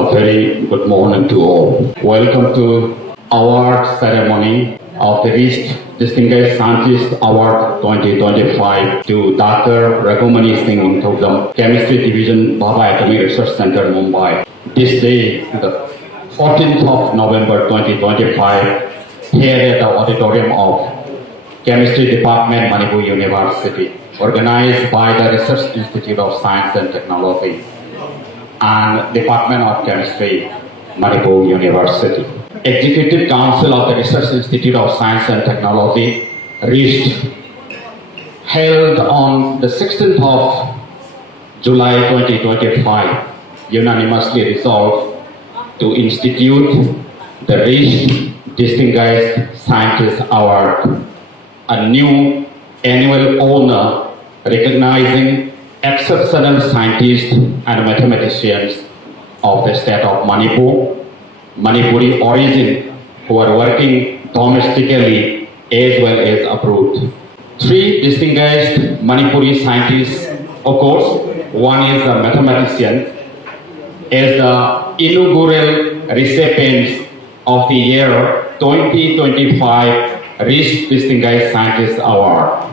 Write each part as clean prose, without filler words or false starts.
A very good morning to all. Welcome to award ceremony of the RIST Distinguished Scientist Award 2025 to Dr. Raghumani Singh Ningthoujam, Chemistry Division, Bhabha Atomic Research Center, Mumbai. This day, the 14th of November 2025, here at the auditorium of Chemistry Department, Manipur University, organized by the Research Institute of Science and Technology and Department of Chemistry, Manipur University. Executive Council of the Research Institute of Science and Technology, RIST, held on the 16th of July 2025, unanimously resolved to institute the RIST Distinguished Scientist Award, a new annual honor recognizing exceptional scientists and mathematicians of the state of Manipur, Manipuri origin, who are working domestically as well as abroad. Three distinguished Manipuri scientists, of course, one is a mathematician, as the inaugural recipients of the year 2025 RIST Distinguished Scientist Award.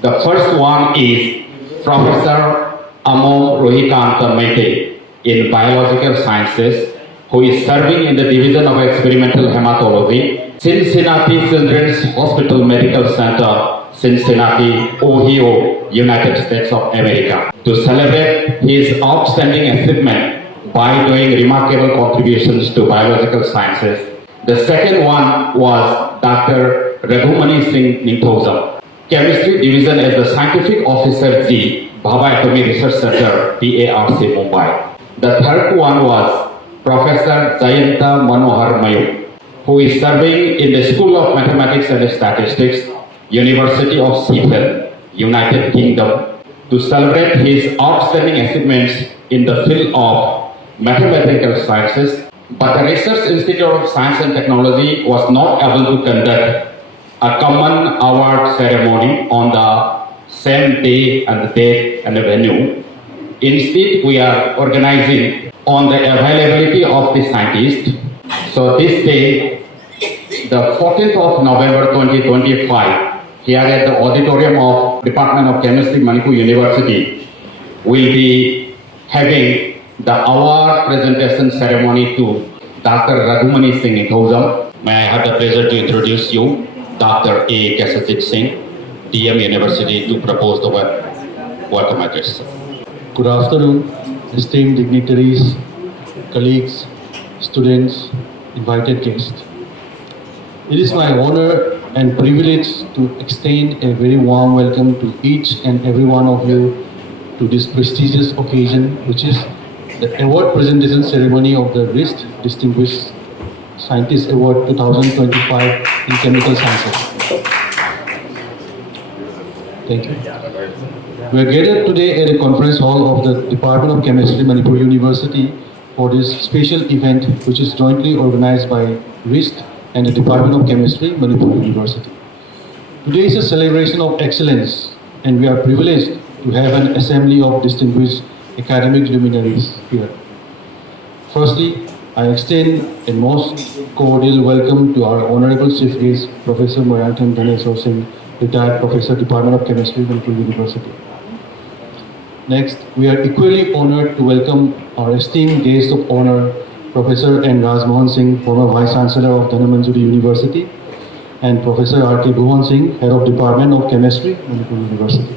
The first one is Professor Amo Rohikanta Mete in Biological Sciences, who is serving in the Division of Experimental Hematology, Cincinnati Children's Hospital Medical Center, Cincinnati, Ohio, United States of America, to celebrate his outstanding achievement by doing remarkable contributions to biological sciences. The second one was Dr. Raghumani Singh Ningthoujam, Chemistry Division as the Scientific Officer G, Bhabha Atomic Research Center, PARC, Mumbai. The third one was Professor Jayanta Manohar Mayu, who is serving in the School of Mathematics and Statistics, University of Sheffield, United Kingdom, to celebrate his outstanding achievements in the field of mathematical sciences. But the Research Institute of Science and Technology was not able to conduct a common award ceremony on the same day and the date and the venue. Instead, we are organizing on the availability of the scientists. So this day, the 14th of November 2025, here at the auditorium of Department of Chemistry, Manipur University, will be having the award presentation ceremony to Dr. Raghumani Singh Ningthoujam. May I have the pleasure to introduce you, Dr. A. Kasajit Singh, DM University, to propose the welcome address. Good afternoon, esteemed dignitaries, colleagues, students, invited guests. It is my honor and privilege to extend a very warm welcome to each and every one of you to this prestigious occasion, which is the award presentation ceremony of the RIST Distinguished Scientist Award 2025 in Chemical Sciences. Thank you. We are gathered today at a conference hall of the Department of Chemistry, Manipur University, for this special event, which is jointly organized by RIST and the Department of Chemistry, Manipur University. Today is a celebration of excellence, and we are privileged to have an assembly of distinguished academic luminaries here. Firstly, I extend a most cordial welcome to our Honorable Chief Guest, Professor Moyantan Dhaneswar Singh, retired Professor, Department of Chemistry, Manipur University. Next, we are equally honored to welcome our esteemed guest of honor, Professor N. Rajmohan Singh, former Vice Chancellor of Dhanmanjari University, and Professor R.K. Bhuvan Singh, Head of Department of Chemistry, Manipur University.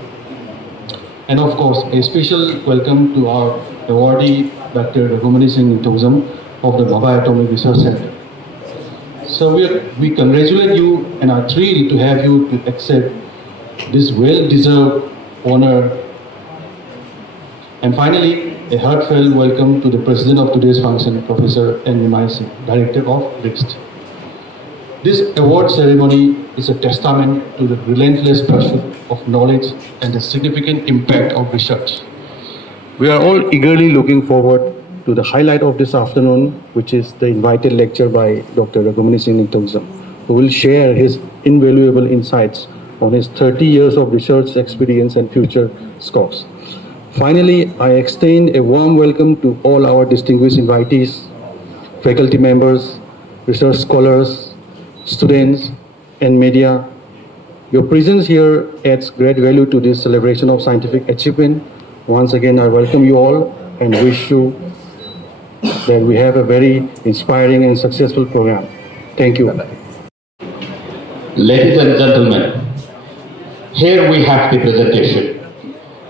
And of course, a special welcome to our awardee, Dr. Raghumani Singh Ningthoujam of the Bhabha Atomic Research Center. So we congratulate you and are thrilled to have you to accept this well-deserved honor. And finally, a heartfelt welcome to the President of today's function, Professor N. Singh, Director of RIST. This award ceremony is a testament to the relentless pursuit of knowledge and the significant impact of research. We are all eagerly looking forward to the highlight of this afternoon, which is the invited lecture by Dr. Raghumani Singh Ningthoujam, who will share his invaluable insights on his 30 years of research experience and future scopes. Finally, I extend a warm welcome to all our distinguished invitees, faculty members, research scholars, students, and media. Your presence here adds great value to this celebration of scientific achievement. Once again, I welcome you all and wish you that we have a very inspiring and successful program. Thank you. Ladies and gentlemen, here we have the presentation.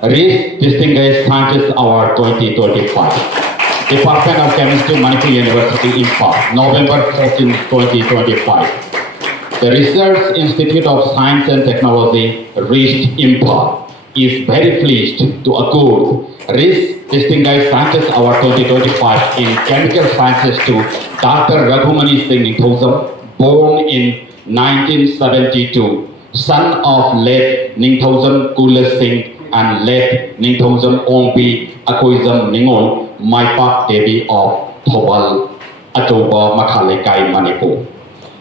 RIST Distinguished Scientist Award 2025. Department of Chemistry, Manipur University, Imphal, November 14, 2025. The Research Institute of Science and Technology, RIST, Imphal, is very pleased to award RIST Distinguished Scientist Award 2025 in Chemical Sciences to Dr. Raghumani Singh Ningthoujam, born in 1972, son of late Ningthoujam Kulas Singh and late Ningthoujam Ongpi Akoizam Ningon, Maipak Devi of Thobal, Atoba, Makhalekai, Manipur.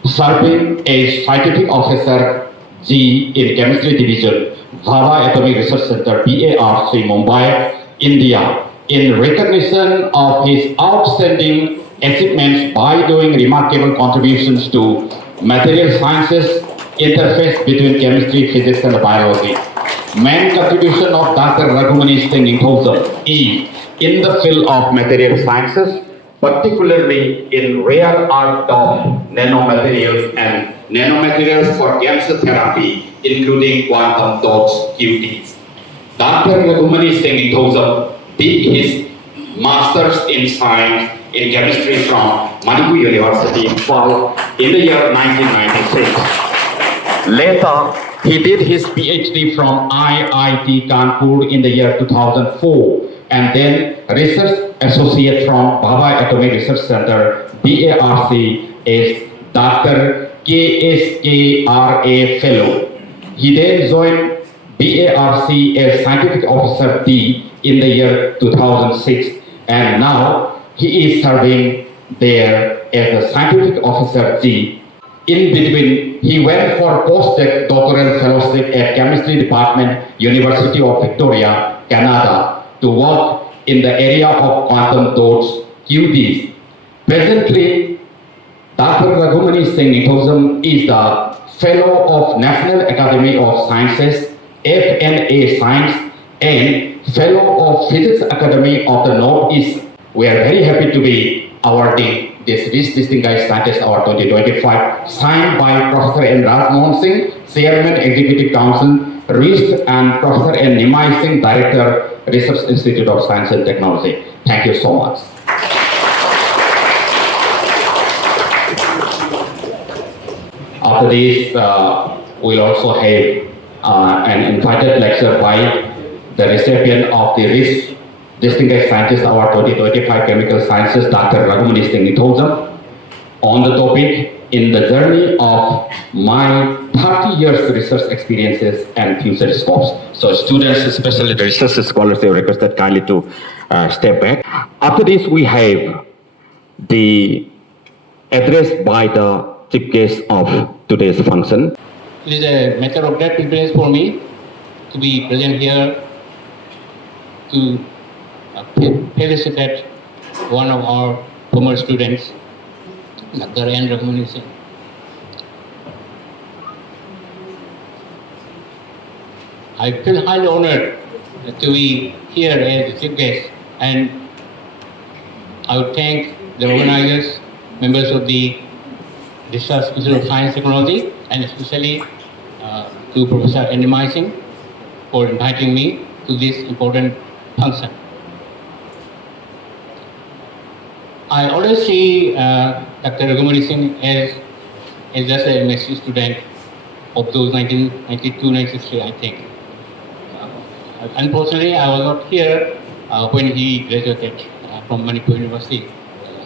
Serving as Scientific Officer G in Chemistry Division, Bhabha Atomic Research Center, BARC, Mumbai, India, in recognition of his outstanding achievements by doing remarkable contributions to material sciences, interface between chemistry, physics, and biology. Main contribution of Dr. Raghumani Singh Ningthoujam is in the field of material sciences, particularly in rare earth of nanomaterials and nanomaterials for cancer therapy, including quantum dots QTs. Dr. Raghumani Singh Ningthoujam did his master's in science in chemistry from Manipur University, Imphal, in the year 1996. Later, he did his PhD from IIT Kanpur in the year 2004, and then research associate from Bhabha Atomic Research Center, BARC, as Dr. KSKRA Fellow. He then joined BARC as Scientific Officer D in the year 2006, and now he is serving there as a Scientific Officer G. In between, he went for postdoctoral fellowship at Chemistry Department, University of Victoria, Canada, to work in the area of quantum dots, QDs. Presently, Dr. Raghumani Singh Ningthoujam is the Fellow of National Academy of Sciences, FNA Science, and Fellow of Physics Academy of the Northeast. We are very happy to be awarding this RIST Distinguished Scientist Award 2025, signed by Professor N. Raghumani Singh, Chairman Executive Council, RIST, and Professor N. Nimai Singh, Director, Research Institute of Science and Technology. Thank you so much. After this, we'll also have an invited lecture by the recipient of the RIST Distinguished Scientist Award 2025 Chemical Sciences, Dr. Raghumani Singh Ningthoujam, on the topic, in the journey of my 30 years research experiences and future scopes. So students, especially the research scholars, they requested kindly to step back. After this, we have the address by the chief guest of today's function. It is a matter of great privilege for me to be present here to felicitate one of our former students, Dr. N. Raghumani Singh. I feel highly honored to be here as the chief guest, and I would thank the organizers, members of the Research Institute of Science and Technology, and especially to Professor N. Nimai Singh for inviting me to this important function. I always see Dr. Raghumani Singh as just a MSc student of those 1992, 1993, I think. Unfortunately, I was not here when he graduated from Manipur University.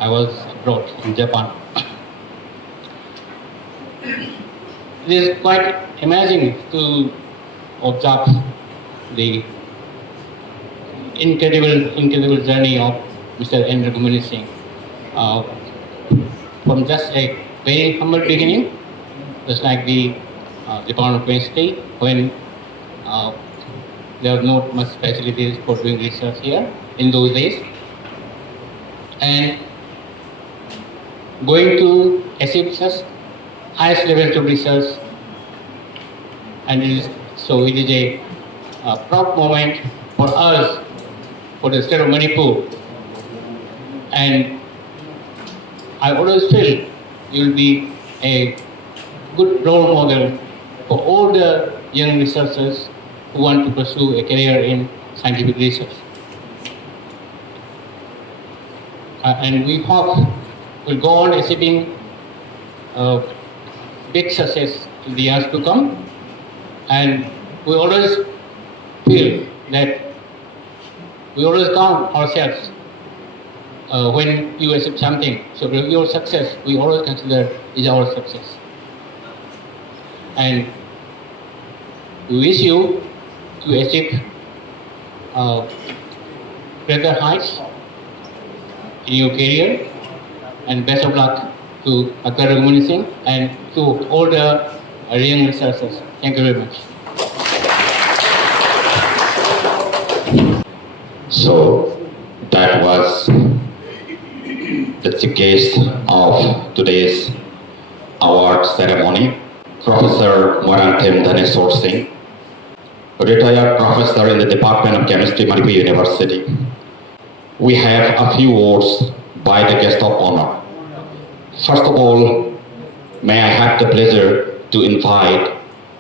I was abroad in Japan. It is quite amazing to observe the incredible journey of Mr. N. Raghumani Singh. From just a very humble beginning, just like the Department of Chemistry, when there was not much facilities for doing research here in those days. And going to achieve such highest levels of research, and so it is a proud moment for us, for the state of Manipur. And I always feel you will be a good role model for all the young researchers who want to pursue a career in scientific research. And we hope we'll go on achieving big success in the years to come. And we always feel that we always count ourselves when you achieve something. So your success, we always consider is our success. And we wish you to achieve greater heights in your career, and best of luck to Dr. Raghumani Singh and to all the young researchers. Thank you very much. So that was the chief guest of today's award ceremony, Professor Morantem Dhaneswar Singh, retired professor in the Department of Chemistry, Manipur University. We have a few words by the guest of honor. First of all, may I have the pleasure to invite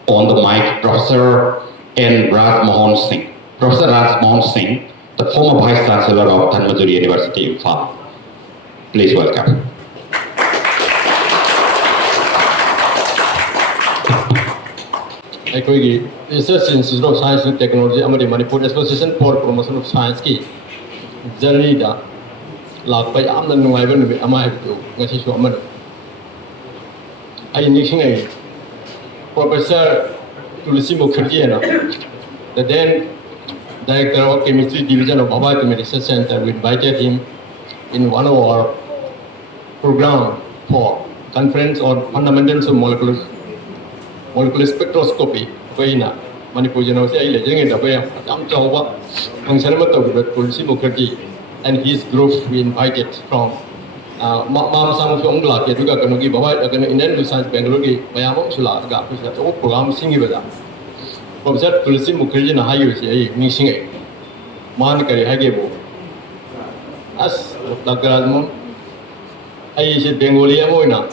on the mic Professor N. Raghumani Singh. Professor Raghumani Singh, the former Vice Chancellor of Dhanmajuri University, Bhabha. Please welcome. Equity Research Institute of Science and Technology, Amadi Manipur Association for Promotion of Science ki journey da lakpa yamna nungaiba numi ama habitu ngasi su amana ai nishingai Professor Tulsi Mukherjee na, the then Director of Chemistry Division of Bhabha Research Center. We invited him in one of our program for conference on fundamentals of molecular spectroscopy. Manipur University, Tulsi Mukherjee and his group we invited from Indian Science Bangalore program Singh Professor Tulsi Mukherjee na hayo siya missing man kari hage as Dr. Raghumani ay si Bengali mo na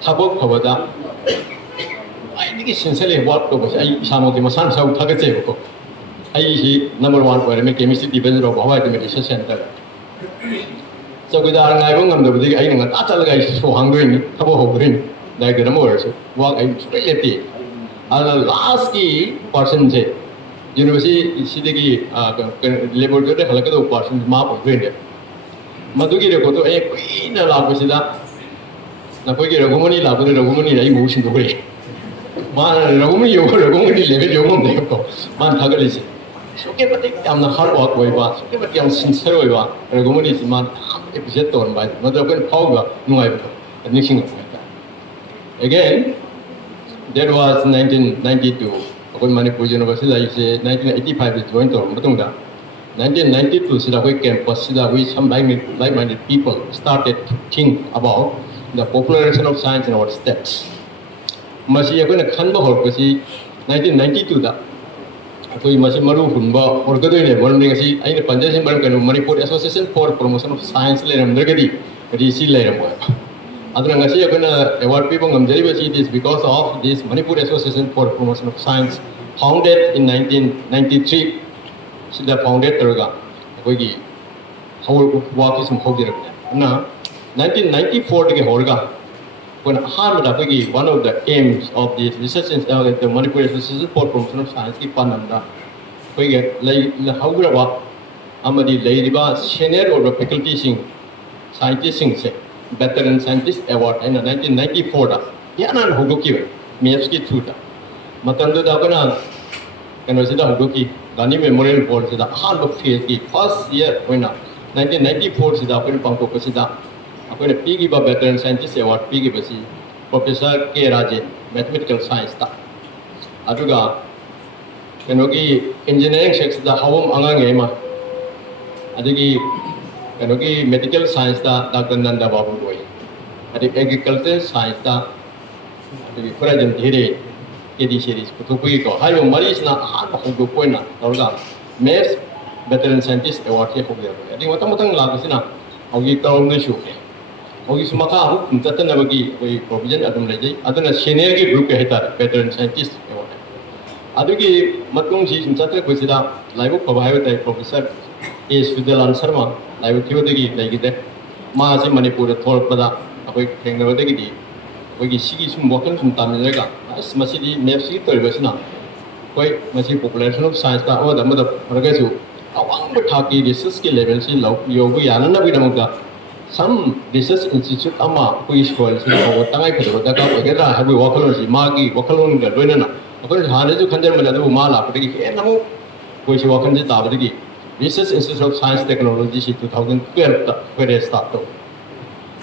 sabok pabada ay di sincerely what ko ay samo ki masan sa uthaga che ko ay si number 1 ko me chemistry division of Bhabha Research Center so ko dar ngai bang ngam da ay nga ta talaga ay so hangdoin sabo hogrin dai ga mo so wa ay speleti last की person से university सीधे की laboratory हल्का तो person माप हुए हैं मधुकी रेको तो एक कोई ना लागू सीधा ना कोई की रघुमनी लागू तो रघुमनी रही मूशन तो कोई मान रघुमनी योगा रघुमनी लेवल योगा नहीं को मान थकली से सोके पते क्या हमने हार्ड वर्क हुई बात सोके पते हम सिंसियर हुई बात रघुमनी से मान एपिसोड तो उन बात मतलब कोई फाउगा नुआई बता Nishing again. That was 1992. When Manipur University, like 1985, is joined to Matunda. 1992, Sidaway campus, we some like-minded people started to think about the popularization of science in our states. Masi ako na kanba hor kasi 1992 da. Ako masi maru hunba or gadoy ne born kasi ay na panjasin baram kanu Manipur Association for Promotion of Science le ram dargadi risi le ram mo. Aduna ngasi ako na award people ngamjari basi it is because of this Manipur Association for Promotion of Science founded in 1993. Sida founded terga ako gi how work is mhodir na 1994 ke horga when harmada ko gi one of the aims of this research institute the Manipur Association for Promotion of Science ki pananda ko gi lai haugra wa amadi leiriba senior or faculty sing scientist sing se veteran scientist award in 1994 da yanan hugoki MEFSki thuta matando da kana kano sida hugoki Gani Memorial Board sida harba phase ki first year hoina 1994 sida apne pangko ko sida apne pigi ba veteran scientist award pigi basi Professor K Raje mathematical science ta aduga ꯀꯩꯅꯣꯒꯤ engineering ꯁꯦꯛꯁꯗ ꯍꯧꯕꯝ ꯑꯉꯥꯡꯉꯩ ꯑꯃ ꯑꯗꯒꯤ ꯀꯩꯅꯣꯒꯤ medical ꯁꯥꯏꯟꯁꯇ doctor Nanda ꯕꯥꯕꯨ ꯑꯣꯏ ꯑꯗꯒꯤ agriculture ꯁꯥꯏꯟꯁꯇ ꯑꯗꯒꯤ Khuraijam ꯙꯤꯔꯦ KD series puthupugiko hayo marisna ahana hogdokpa oina tawraga MEST veteran scientist award ke hogdeba adi matang labasina hogi tawrne shu hogi sumaka amu kumtatanabagi oi provision adum lejai aduna senior ki group ke heta veteran scientist award adugi matung si sumchatra kusida laibu phabayo tai professor A Sudalan Sharma laibu thibadagi laigide ma si Manipur thorpada akoi thengnabadagi di 거기 시기 좀 먹던 좀 담내가 마시디 맵시 떨버스나 거의 마시 population of science 다 어다 뭐다 그래서 아왕부 타기 리서치 레벨시 요구 야는 나비다문가 some research institute 아마 거기 스콜스 어 땅에 그대로 다가 어게라 하고 워컬런시 마기 워컬런가 로이나 그걸 하네도 간절만도 마라 그게 너무 거기 워컬런지 다버기 research institute of science technology 시 2012 다 그래 스타트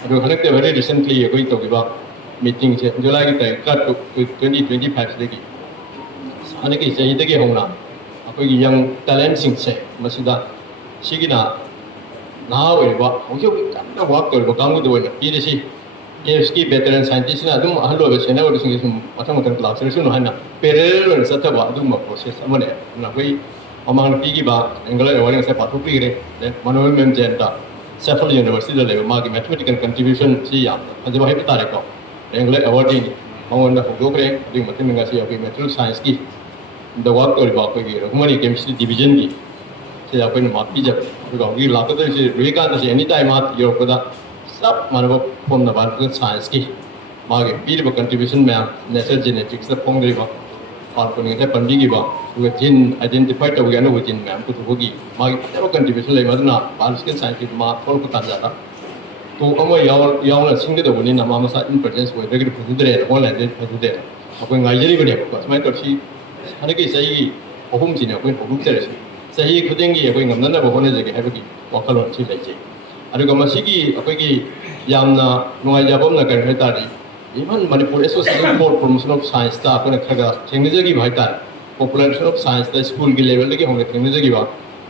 그리고 그때 very recently 거기 또 기바 meeting se July ki tai cut to 2025 se ki ane ki se ide ki hongna akoi ki young talent sing se masida sigina na we ba hongyo na work to ba kamu do na ide si FNASc veteran scientist na dum ahlo be sena wo sing sum mathang class re sunu hana parallel sa ta ba dum process amane na koi amang pi ki ba angular awarding se pathu pi re manoy mem jenta Sheffield University le ma ki mathematical contribution si ya ajwa he ta re ko English awarding mawanda hogokre di mathematics si api material science ki the work or ba ko gi Raghumani chemistry division ki se api ma pi jab ko gi la ko se rekan se anytime at yo ko da sab manaba from the biological science ki ma ge pi ba contribution ma natural genetics the pong ri ba और को नहीं पंडी की बात वो जिन identify तो गया ना वो जिन मैम को तो होगी माँ की कंट्रीब्यूशन ले मतलब ना बायोलॉजिकल साइंस की माँ थोड़ा को ताज़ा था तो हम याव ना सिंगे तो बोली ना माँ मसा इन प्रेजेंस वो रेगुलर फुट दे ऑनलाइन दे फुट दे अपन गाइजरी बने आपको समय तो सी हर की सही अहुम जिन्हें अपन अहुम चले सही खुदेंगी अपन गमना ना बहुने जगह है बकी वकालों सी ले जाए अरे गमसी की अपन की यामना नुआई जाबम ना करने तारी even Manipur Association for Promotion of Science ता अपन खगा technology भाई ता population of science ता school के level लगे होंगे technology बा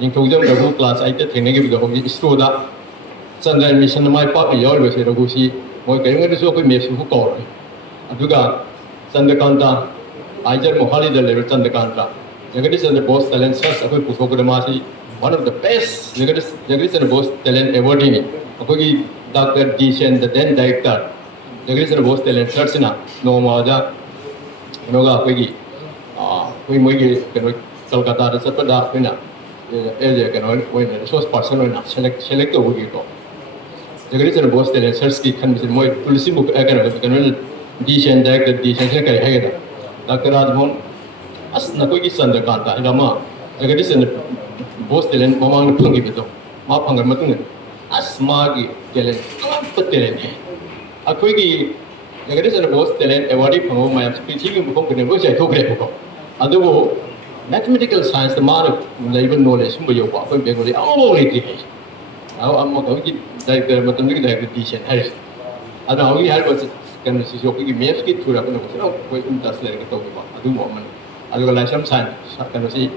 निंगथौजम रघु class 8 ता technology भी होंगे इसरो दा चंद्रयान मिशन माय पाक यार वैसे रघु सी मोय कहीं में तो कोई मैप्स को कॉल है अदुगा चंद्रकांता आइजर मोहाली दा level Chandrakanta Jagdish Chandra Bose talent search अपन पुछो को मासी one of the best Jagdish Chandra Bose talent award ही अपन की doctor D Sen the then director Jagdish Bose talent search ना नोमादा नोगा कोई कोई मोई के कलकत्ता रे चपदा कोइना एजे कनो कोई रिसोर्स पर्सन ना सेलेक्ट हो गई को जगदीश बोस talent search की खन मोई पुलिस बुक कनो डीसेन डायरेक्टर डीसेन से करे है डॉक्टर राजभवन अस न कोई की चंद्रकांता इनमा जगदीश बोस talent ममांग फंगी बेतो मा फंगर मतुंग अस मागी talent अप talent है अखोई Jagdish Bose talent award फंगो ma'am पीछे की मुखों को से थोकरे को अदुबो मैथमेटिकल साइंस मार लेबल नॉलेज हम यो पा कोई बेगोली आओ लेती है आओ अम को की डायरेक्टर मतलब की डायरेक्टर टीचर है अदा होगी हर बस कन से जो की मैथ्स की थोड़ा को कोई इंटरेस्ट ले के तो बा अदुबो मन अदुगा लाइसम साइंस कन से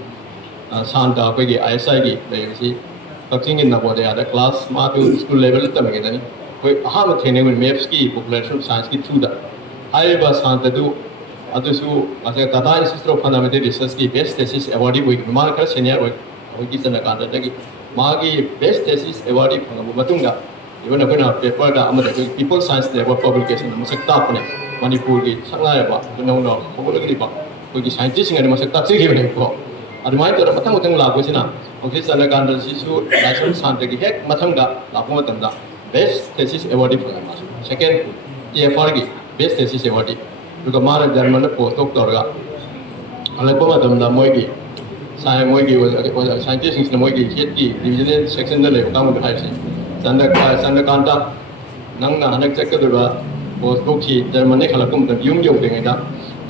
शांता कोई की आईएसआई की लेसी कचिंग इन नवोदय दा क्लास मा तो स्कूल लेवल तक में गनी कोई अहम थे ने मैप्स की पॉपुलेशन साइंस की थ्रू दा आई बस शांत दु अदुसु असे Tata institute of fundamental research की बेस्ट थीसिस अवार्ड हुई मा का सीनियर हुई की जना का दगी मा की बेस्ट थीसिस अवार्ड फंगबो मतुंगा इवन अपना पेपर दा अमद पीपल साइंस लेवल पब्लिकेशन मसक तापने मणिपुर की संगाय बा नो नो पब्लिकली बा कोई की साइंटिस्ट ने मसक ताप से ने को अदमाय तो मथंग मथंग लाबसिना ओके जना का सिसु लाइसेंस शांत की हेक मथंग दा लापो मतंदा बेस्ट थीसिस अवार्ड फंगबा सेकंड TFR की बेस्ट थीसिस अवार्ड दुगा मार जर्मन पोस्ट डॉक तोरगा अलगपा मतमदा मोयगी साइ मोयगी साइंटिस्ट ने मोयगी हेड की डिविजनल सेक्शन द ले काम हाइसे चंद्रकांता नंगना हनक चक्कदुबा पोस्ट डॉक की जर्मन ने खलकम मत युम यो देंगदा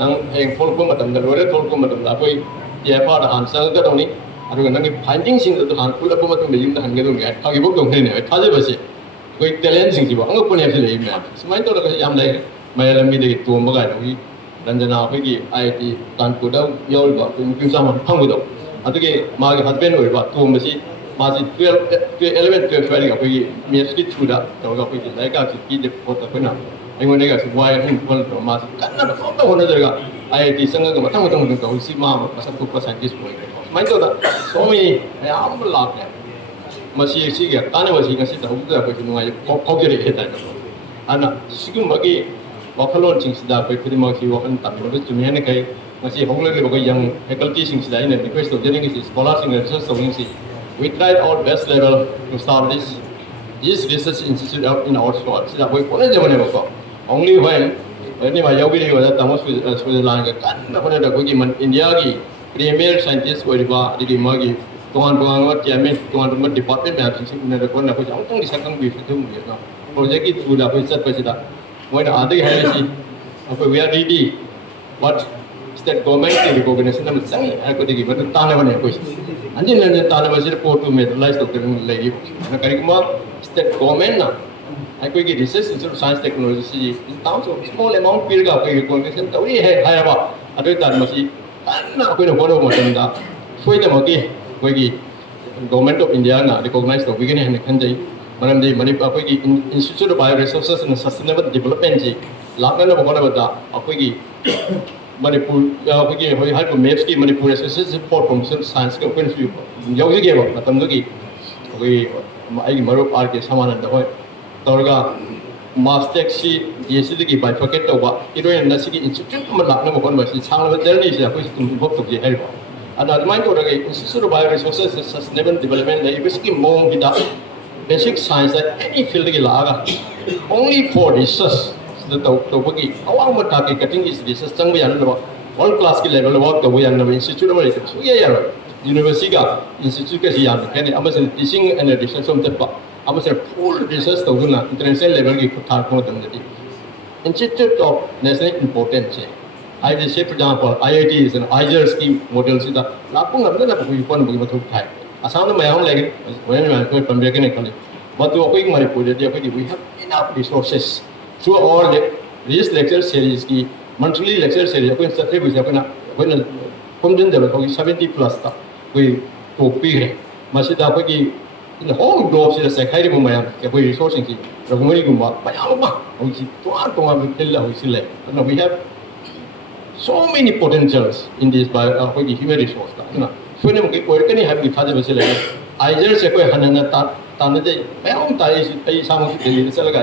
नंग हेंग फोलपो मतमदा लोरे फोलपो मतमदा कोई TFR आंसर द दोनी अरुगा नंगी फाइंडिंग सिंग द हान फुलपो मतम युम द हनगे दोंगे थागी बुक दोंगे ने थाजे बसे कोई टैलेंट सिंग जिबो अंग पुने फिले मैं समाइन तो याम ले मैं लम्बी दे तो मगा हुई ꯔꯟꯖꯅꯥ ꯑꯩꯈꯣꯏꯒꯤ IIT ꯀꯥꯟꯄꯨꯔꯗ ꯌꯥꯎꯔꯤꯕ ꯑꯩꯈꯣꯏ ꯅꯨꯄꯤ ꯃꯆꯥ ꯑꯃ ꯐꯪꯕꯗꯣ ꯑꯗꯨꯒꯤ ꯃꯥꯒꯤ ꯍꯁꯕꯦꯟ ꯑꯣꯏꯕ ꯇꯣꯝꯕꯁꯤ ꯃꯥꯁꯤ 11-12 ꯁ꯭ꯋꯥꯏꯗꯒꯤ ꯑꯩꯈꯣꯏꯒꯤ ꯃꯦꯠꯁꯀꯤ ꯊ꯭ꯔꯨꯗ ꯇꯧꯔꯒ ꯑꯩꯈꯣꯏꯒꯤ ꯂꯥꯏꯔꯤꯛꯀꯥꯁꯤ ꯄꯤꯗꯦ ꯈꯣꯠꯇ ꯑꯩꯈꯣꯏꯅ ꯑꯩꯉꯣꯟꯗꯒꯁꯤ ꯋꯥꯏ ꯑꯍꯤꯡ ꯈꯣꯠꯂꯒ ꯃꯥꯁꯤ ꯀꯟꯅ ꯃꯇꯣꯝꯇ ꯍꯣꯠꯅꯖꯔꯒ IIT ꯆꯪꯉꯒ ꯃꯊꯪ ꯇꯧꯔꯤꯁꯤ ꯃꯥ ꯃꯁꯛ ꯊꯣꯛꯄ ꯁꯥꯏꯟꯇꯤꯁ ꯑꯣꯏꯈ꯭ꯔꯦ ꯁꯨꯃꯥꯏꯅ ꯇꯧꯗꯅ ꯁꯣꯃꯤ ꯃꯌꯥꯝ ꯑꯃ ꯂꯥꯛꯈ꯭ꯔꯦ ꯃꯁꯤ ꯁꯤꯒꯤ ꯀꯥꯟꯅꯕꯁꯤ ꯉꯁꯤ ꯇꯧꯕꯗ ꯑꯩꯈꯣꯏꯁꯨ ꯅꯨꯡꯉꯥꯏꯕ ꯐꯥꯎꯖꯔꯛꯑꯦ ꯍꯥꯏꯇꯥꯔꯦ ꯑꯗꯨꯅ ꯁꯤꯒꯨꯝꯕꯒꯤ ꯋꯥꯈꯜꯂꯣꯟꯁꯤꯡꯁꯤꯗ ꯑꯩꯈꯣꯏ ꯈꯨꯗꯤꯡꯃꯛꯁꯤ ꯋꯥꯈꯜ ꯇꯥꯃꯤꯟꯅꯕ ꯆꯨꯝꯃꯤ ꯍꯥꯏꯅ ꯈꯜꯂꯤ ꯉꯁꯤ ꯍꯧꯒꯠꯂꯛꯂꯤꯕ ꯑꯩꯈꯣꯏ ꯌꯪ ꯐꯦꯀꯜꯇꯤꯁꯤꯡꯁꯤꯗ ꯑꯩꯅ ꯔꯤꯀ꯭ꯋꯦꯁ ꯇꯧꯖꯅꯤꯡꯉꯤꯁꯤ ꯁ꯭ꯀꯣꯂꯔꯁꯤꯡꯅ ꯔꯤꯁꯔꯁ ꯇꯧꯅꯤꯡꯉꯤꯁꯤ we tried our best level to establish this research institute in our soil sida ꯑꯩꯈꯣꯏ ꯍꯣꯠꯅꯖꯕꯅꯦꯕꯀꯣ only when ꯑꯩꯅ ꯌꯥꯎꯕꯤꯔꯤꯕ ꯇꯥꯃꯣ ꯁ꯭ꯋꯤꯖꯔꯂꯥꯟꯗꯒ ꯀꯟꯅ ꯍꯣꯠꯅꯔꯒ ꯑꯩꯈꯣꯏꯒꯤ ꯏꯟꯗꯤꯌꯥꯒꯤ ꯄ꯭ꯔꯤꯃꯤꯌꯔ ꯁꯥꯏꯟꯇꯤꯁ ꯑꯣꯏꯔꯤꯕ ꯑꯗꯒꯤ ꯃꯥꯒꯤ toꯉꯥꯟꯕ ꯇꯤꯌꯥꯔꯃꯦꯟ toꯉꯥꯟꯕ ꯗꯤꯄꯥꯔꯠꯃꯦꯟ ꯃꯌꯥꯝꯁꯤꯡꯁꯤ ꯎꯅꯔꯒ ꯑꯩꯈꯣꯏꯁꯦ ꯑꯃꯨꯛꯇꯪꯗꯤ ꯁꯛꯈꯪ ꯄꯤꯕꯤꯔꯒ ꯄ꯭ꯔꯣꯖꯦꯛꯀꯤ ꯊ꯭ꯔꯨꯗ ꯑꯩꯈꯣꯏ ꯆꯠꯄꯁꯤꯗ ꯃꯣꯏꯅ ꯑꯥꯗꯒꯤ ꯍꯥꯏꯔꯤꯁꯤ ꯑꯩꯈꯣꯏ we are ready but state government recognition ꯑꯃ ꯆꯪꯉꯤ ꯍꯥꯏꯔꯛꯄꯗꯒꯤ ꯃꯗꯨ ꯇꯥꯟꯅꯕꯅꯦ ꯑꯩꯈꯣꯏꯁꯦ ꯍꯟꯖꯤꯟ ꯍꯟꯖꯤꯟ ꯇꯥꯟꯅꯕꯁꯤꯗ ꯄꯣꯠꯇꯨ ꯃꯦꯇꯔꯤꯌꯦꯂꯥꯏꯁ ꯇꯧꯗꯅ ꯂꯩꯔꯤꯕ ꯑꯗꯨꯅ ꯀꯔꯤꯒꯨꯝꯕ ꯁ꯭ꯇꯦꯠ ꯒꯣꯔꯃꯦꯟꯅ ꯑꯩꯈꯣꯏꯒꯤ ꯔꯤꯁꯔꯁ ꯏꯟꯁꯇꯤꯇ꯭ꯌꯨꯠ ꯁꯥꯏꯟꯁ ꯇꯦꯛꯅꯣꯂꯣꯖꯤꯁꯤ in terms of small amount ꯄꯤꯔꯒ ꯑꯩꯈꯣꯏ ꯔꯤꯀꯣꯒꯅꯤꯁꯟ ꯇꯧꯔꯤ ꯍꯥꯏꯔꯕ ꯑꯗꯨ ꯑꯣꯏꯇꯥꯔꯗꯤ ꯃꯁꯤ ꯀꯟꯅ ꯑꯩꯈꯣꯏꯅ ꯍꯣꯠꯅꯕ ꯃꯇꯝꯗ ꯁꯣꯏꯗꯅꯃꯛꯀꯤ ꯑꯩꯈꯣꯏꯒꯤ ꯒꯣꯔꯃꯦꯟ ꯑꯣꯐ ꯏꯟꯗꯤꯌꯥꯅ ꯔꯤꯀꯣꯒꯅꯥꯏꯖ ꯇꯧꯕꯤꯒꯅꯤ ꯍꯥꯏꯅ ꯈꯟꯖꯩ ꯃꯔꯝꯗꯤ ꯑꯩꯈꯣꯏꯒꯤ institute of bioresources and sustainable ꯗꯤꯕꯂꯞꯃꯦꯟꯁꯤ ꯂꯥꯛꯅꯅꯕ ꯍꯣꯠꯅꯕꯗ ꯑꯩꯈꯣꯏꯒꯤ ꯃꯅꯤꯄꯨꯔ ꯑꯩꯈꯣꯏꯒꯤ ꯍꯧꯖꯤꯛ ꯍꯥꯏꯔꯤꯕ ꯃꯦꯞꯁꯀꯤ ꯃꯅꯤꯄꯨꯔ ꯑꯦꯁꯣꯁꯤꯌꯦꯁꯟ ꯐꯣꯔ ꯄ꯭ꯔꯣꯃꯣꯁꯟ ꯁꯥꯏꯟꯁꯀꯤ ꯑꯩꯈꯣꯏꯅꯁꯨ ꯌꯥꯎꯖꯒꯦꯕ ꯃꯇꯝꯗꯨꯒꯤ ꯑꯩꯈꯣꯏꯒꯤ ꯑꯩꯒꯤ ꯃꯔꯨꯞ RK ꯁꯃꯥꯅꯟꯗ ꯍꯣꯏ ꯇꯧꯔꯒ ꯃꯥꯁꯇꯦꯛꯁꯤ DSCꯗꯒꯤ ꯕꯥꯏꯐꯔꯀꯦꯠ ꯇꯧꯕ ꯏꯔꯣꯏꯅ ꯁꯤꯒꯤ ꯏꯟꯁꯇꯤꯇ꯭ꯌꯨꯠ ꯑꯃ ꯂꯥꯛꯅꯕ ꯍꯣꯠꯅꯕꯁꯤ ꯁꯥꯡꯂꯕ ꯖꯔꯅꯤꯁꯤꯗ ꯑꯩꯈꯣꯏꯁꯨ ꯏꯟꯚꯣꯜꯕ ꯇꯧꯖꯩ ꯍꯥꯏꯔꯤꯕ ꯑꯗꯨꯅ ꯑꯗꯨꯃꯥꯏꯅ ꯇꯧꯔꯒ institute of bioresources sustainable development ꯂꯩꯔꯤꯕꯁꯤꯒꯤ ꯃꯑꯣꯡꯁꯤꯗ ꯕꯦꯁꯤꯛ ꯁꯥꯏꯟꯁꯇ ꯑꯦꯅꯤ ꯐꯤꯜꯗꯒꯤ ꯂꯥꯛꯑꯒ only for research sida tawbagi awang thaki cutting is research changba yanaba world class ki level work tawba yanaba institute ama leadership so ya yaro university ga institute ka si yan kani amasen teaching and research som tappa amasen full research tawduna international level ki thar ko tamdati institute of national importance I will say for example IIT is an IGER scheme model sida lapung amna na ko ipon bugi mathuk thai asam na mayam lagi when man ko pambe kene kali but we Manipur we have enough resources through our these lecture series ki monthly lecture series we sathe we apna when komden de ko 70 plus ta we topi hai masida ko ki in the whole globe se sakai mo mayam ke we resourcing ki Raghumani gumba mayam ba ho si to we tell ho si le and we have so many potentials in this by human resource ta na so ne mo ki ko kani have ki thaje base le aizer se ko hanana ta तानदे ma'am ताई सामो दिल्ली चलगा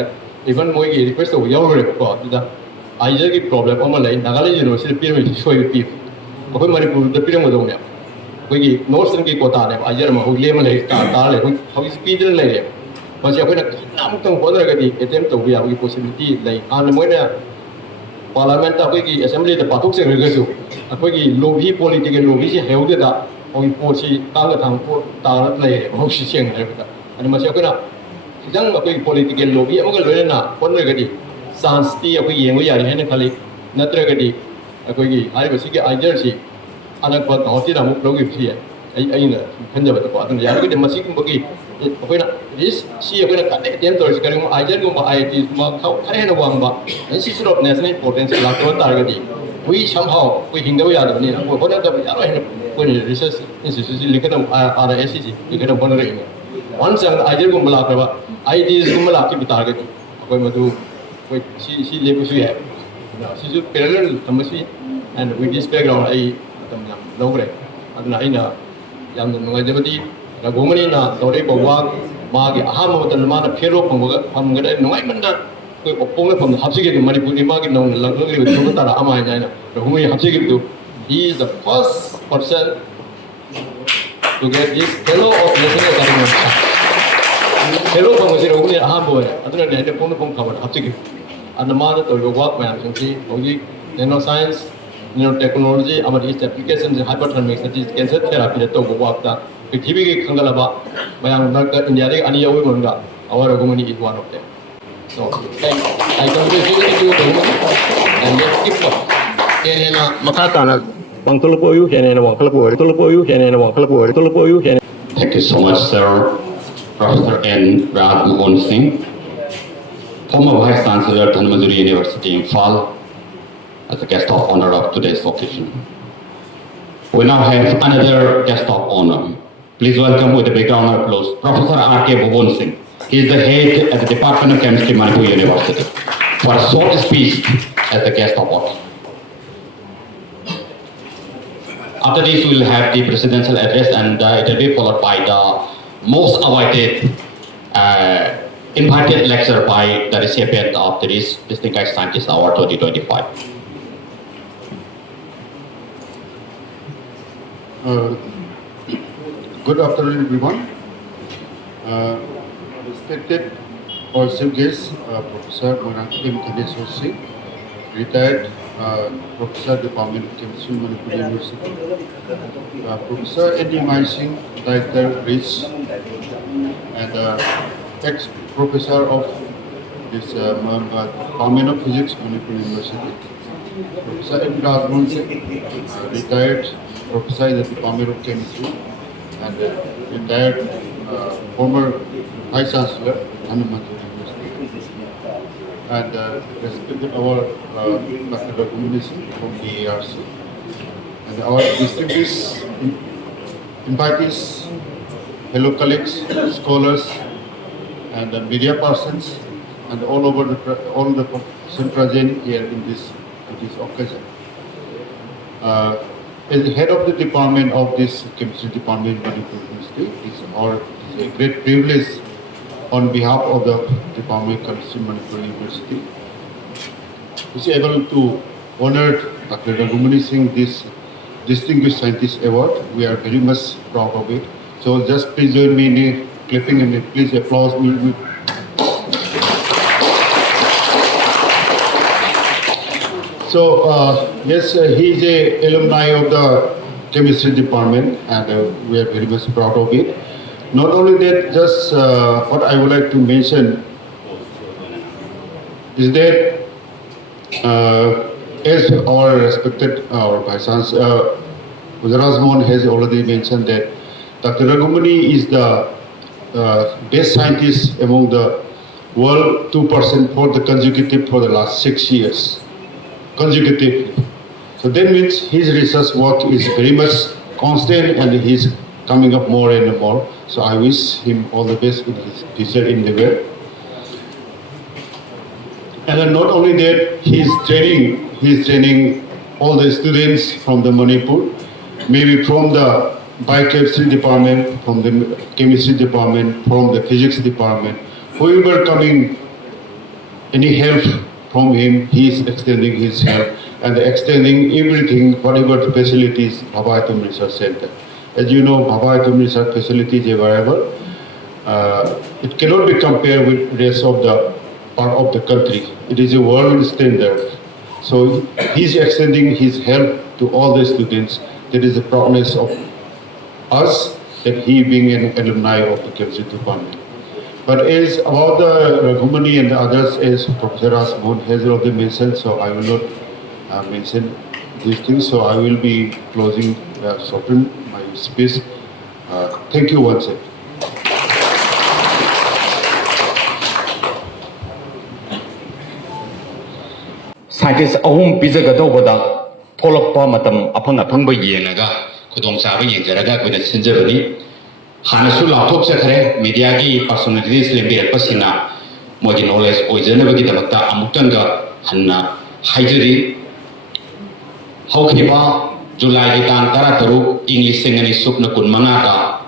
इवन मोगी request हो यावरे को अदा आइजर की प्रॉब्लम अमा लै नागालैंड यूनिवर्सिटी पिरम सोय पि अखोय मणिपुर द पिरम दौने कोगी नॉर्थर्न की कोता ने आइजर मा होले मा लै ता लै होई स्पीड लै रे मसे अखोयना नाम तंग होदरगदि अटेम्प्ट तौबि याबि पॉसिबिलिटी लै आन मोयना पार्लियामेंट अखोयगी असेंबली द पाथोक से रगसु अखोयगी लोभी पॉलिटिकल लोभी से हेउदेदा होई पोसी तांग थांग को तारत लै रे होसी सेंग रे and masih aku nak sedang aku political lobby aku kalau na pun lagi chance ti aku yang yari hene kali natra gadi aku gi hari besi ke ajar si anak buat hoti ramu logi si ai na khanja bat ko atun yari gadi masih ku bagi aku nak this si aku nak kate tem tor sekali mu ajar ku ma IT ma kau kare na wang ba institute of national importance la ko tar gadi we somehow we hingga ya da ni aku hoda da ya hene ko ni research institute likana RIST likana bon re once an idea ko mala kraba ideas ko mala ki bitar ge koi madu koi si lebu su hai na si ju parallel tamasi and with this background ai tam yam logre adna aina yam ngai jabati Raghumani na dore bawa ma ge aha ma tan ma na phero phangga dai ngai manda koi opong phang hapsi ge Manipur ma ge nong lang lang ge tu ta ra ama ai na Raghumani hapsi ge tu he is the first person to get this fellow of national academy hello phangsi Raghumani aha bo aduna ne pong pong khabar hapsi ge anamada to work ma sangsi hoji nanoscience nanotechnology among its applications in hyperthermic that is cancer therapy to work ta prithibi ge khangalaba mayam na India de ani yawi monga our Raghumani is one of them so I congratulate you Raghumani and let's keep up kenena makata na pangtulpo yu kenena wakalpo tulpo yu kenena wakalpo tulpo yu Thank you so much, sir. Professor N. Raghumani Singh, former Vice Chancellor, Dhanmajuri University, Imphal, as the guest of honor of today's occasion. We now have another guest of honor. Please welcome with a big round of applause, Professor R.K. Bhabha Singh. He is the head at the Department of Chemistry, Manipur University, for a short speech as the guest of honor. After this, we will have the presidential address, and it will be followed by the most awaited invited lecture by the recipient of the Distinguished Scientist Award 2025. Good afternoon, everyone. Respected our chief guest, Professor Ningthoujam Singh, retired Professor Department of Chemistry, Manipur University, Professor N.D. Singh, Director RIST, and ex-professor of this Department of Physics, Manipur University, Professor M. Raghumani, retired Professor in the Department of Chemistry, and retired former Vice Chancellor, Manipur University, and respected our Dr. Raghumani from the ARC, and our distinguished invitees, fellow colleagues, scholars, and media persons, and all the persons present here in this occasion. As the head of the department of this chemistry department in Manipur University, it is a great privilege on behalf of the Department of Chemistry, Manipur University, is able to honor Dr. Raghumani Singh this Distinguished Scientist Award. We are very much proud of it. So just please join me in clapping and please applause me. So yes, he is a alumni of the chemistry department, and we are very much proud of it. Not only that, just what I would like to mention is that as our respected Vice Chancellor Raghumani has already mentioned that Dr. Raghumani is the best scientist among the world 2% for the last 6 years consecutively. So that means his research work is very much constant and he's coming up more and more. So I wish him all the best in his future endeavor. And not only that, he's training all the students from the Manipur, maybe from the biochemistry department, from the chemistry department, from the physics department. Whoever coming any help from him, he is extending his help and extending everything, whatever the facilities, Bhabha Atom Research Center. As you know, Bhabha Atom Research facilities are available. It cannot be compared with the rest of the part of the country. It is a world standard. So he is extending his help to all the students. That is the proudness of us, that he being an alumni of the chemistry department. But as about the Raghumani and the others, as Professor Raghumani has already mentioned, so I will not mention these things. So I will be closing, shorten my speech. Thank you once again. Scientist ahum pijagadobada tholakpa matam aphang yengaga khudong chaba yengjaraga kuina sinjarani hanasu lapthok chakhare media ki personalities lembi pasina modi knowledge oijanabagi damakta amuktanga hanna haijari haukiba July tang 13 English singani sukna kun mangaka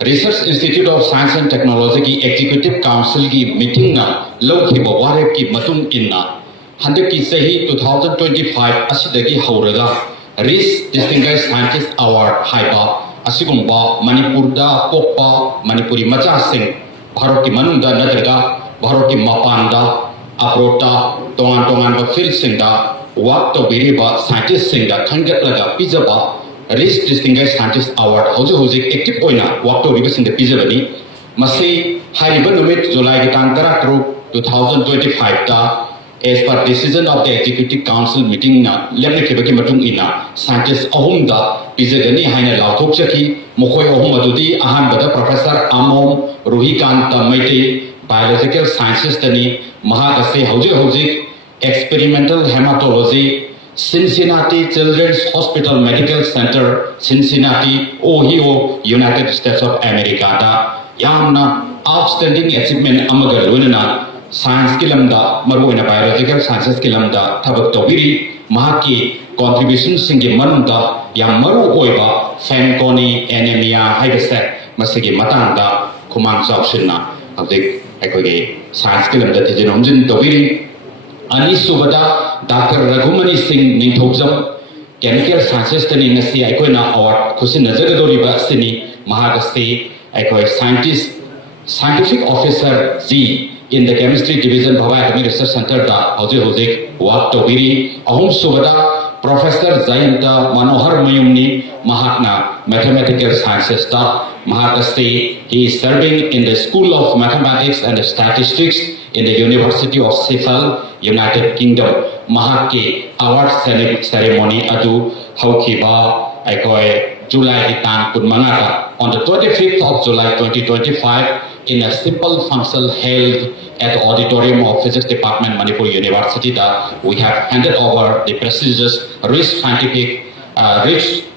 Research Institute of Science and Technology ki Executive Council ki meeting na lokhiba warep ki matung inna Handaki Sahi 2025 Asidaki Hauraga RIST Distinguished Scientist Award Haiba Asigumba Manipurda Pokpa Manipuri Macha Singh Bharoti Manunda Nadraga Bharoti Mapanda Aprota Tongan Ba Field Singda Wak to Biriba Scientist Singda Kangatlaga Pijaba RIST Distinguished Scientist Award Hoji Active Oina Wak to Biriba Singda Pijabani Masi Hariba Numit July Tantara 2025 Ta as per decision of the Executive Council meeting na lemne khibaki matung ina scientists ahum da pizagani haina lauthok chaki mokhoi ahum adudi ahan bada Professor Amom Ruhikanta Maite biological sciences tani mahakase hauji Experimental Hematology, Cincinnati Children's Hospital Medical Center, Cincinnati, Ohio, United States of America. Yamna outstanding achievement amaga loinana science kilamda maruina biological sciences kilamda thabak tobiri mahaki contribution singi manunda yam maru oiba Fanconi anemia haibase masigi matangda kumang chawsinna abdik aikoge science kilamda tijinomjin tobiri ani subada Dr. Raghumani Singh Ningthoujam chemical sciences tani ngasi aikoina award khusin najagadoriba sini mahagasti aikoi scientific officer Z in the chemistry division Bhabha Academic Research Center da hozik work tobiri ahum subada Professor Zainta Manohar Mayumni mahakna mathematical sciences da mahagasti. He is serving in the School of Mathematics and Statistics in the University of Sheffield, United Kingdom. Mahaki award ceremony adu haukiba aikoi July itang kunmangata on the 25th of July 2025 in a simple function held at the auditorium of Physics Department, Manipur University. We have handed over the prestigious RIST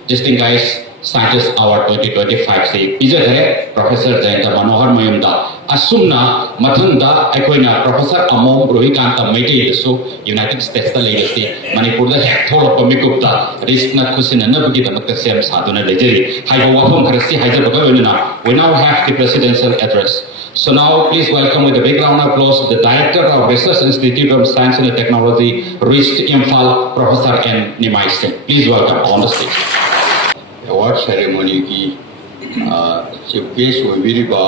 Distinguished Scientist Award 2025 से इजर है professor Jayant मनोहर मयुमदा असुमना मथंदा अकोइना professor अमोम रोहिकांत मेटे सो United states ता legacy Manipur दा थोड़ा पमिकुप्ता risk ना खुसिन नबगी दमक same साधुना लेजरी हाइबो वाफम खरसी हाइजर बगवेना. We now have the presidential address. So now please welcome with a big round of applause the Director of Research Institute of Science and Technology, RIST Imphal, Professor N. Nimai Singh. Please welcome on the stage. Award ceremony की chief guest हुए विरिबा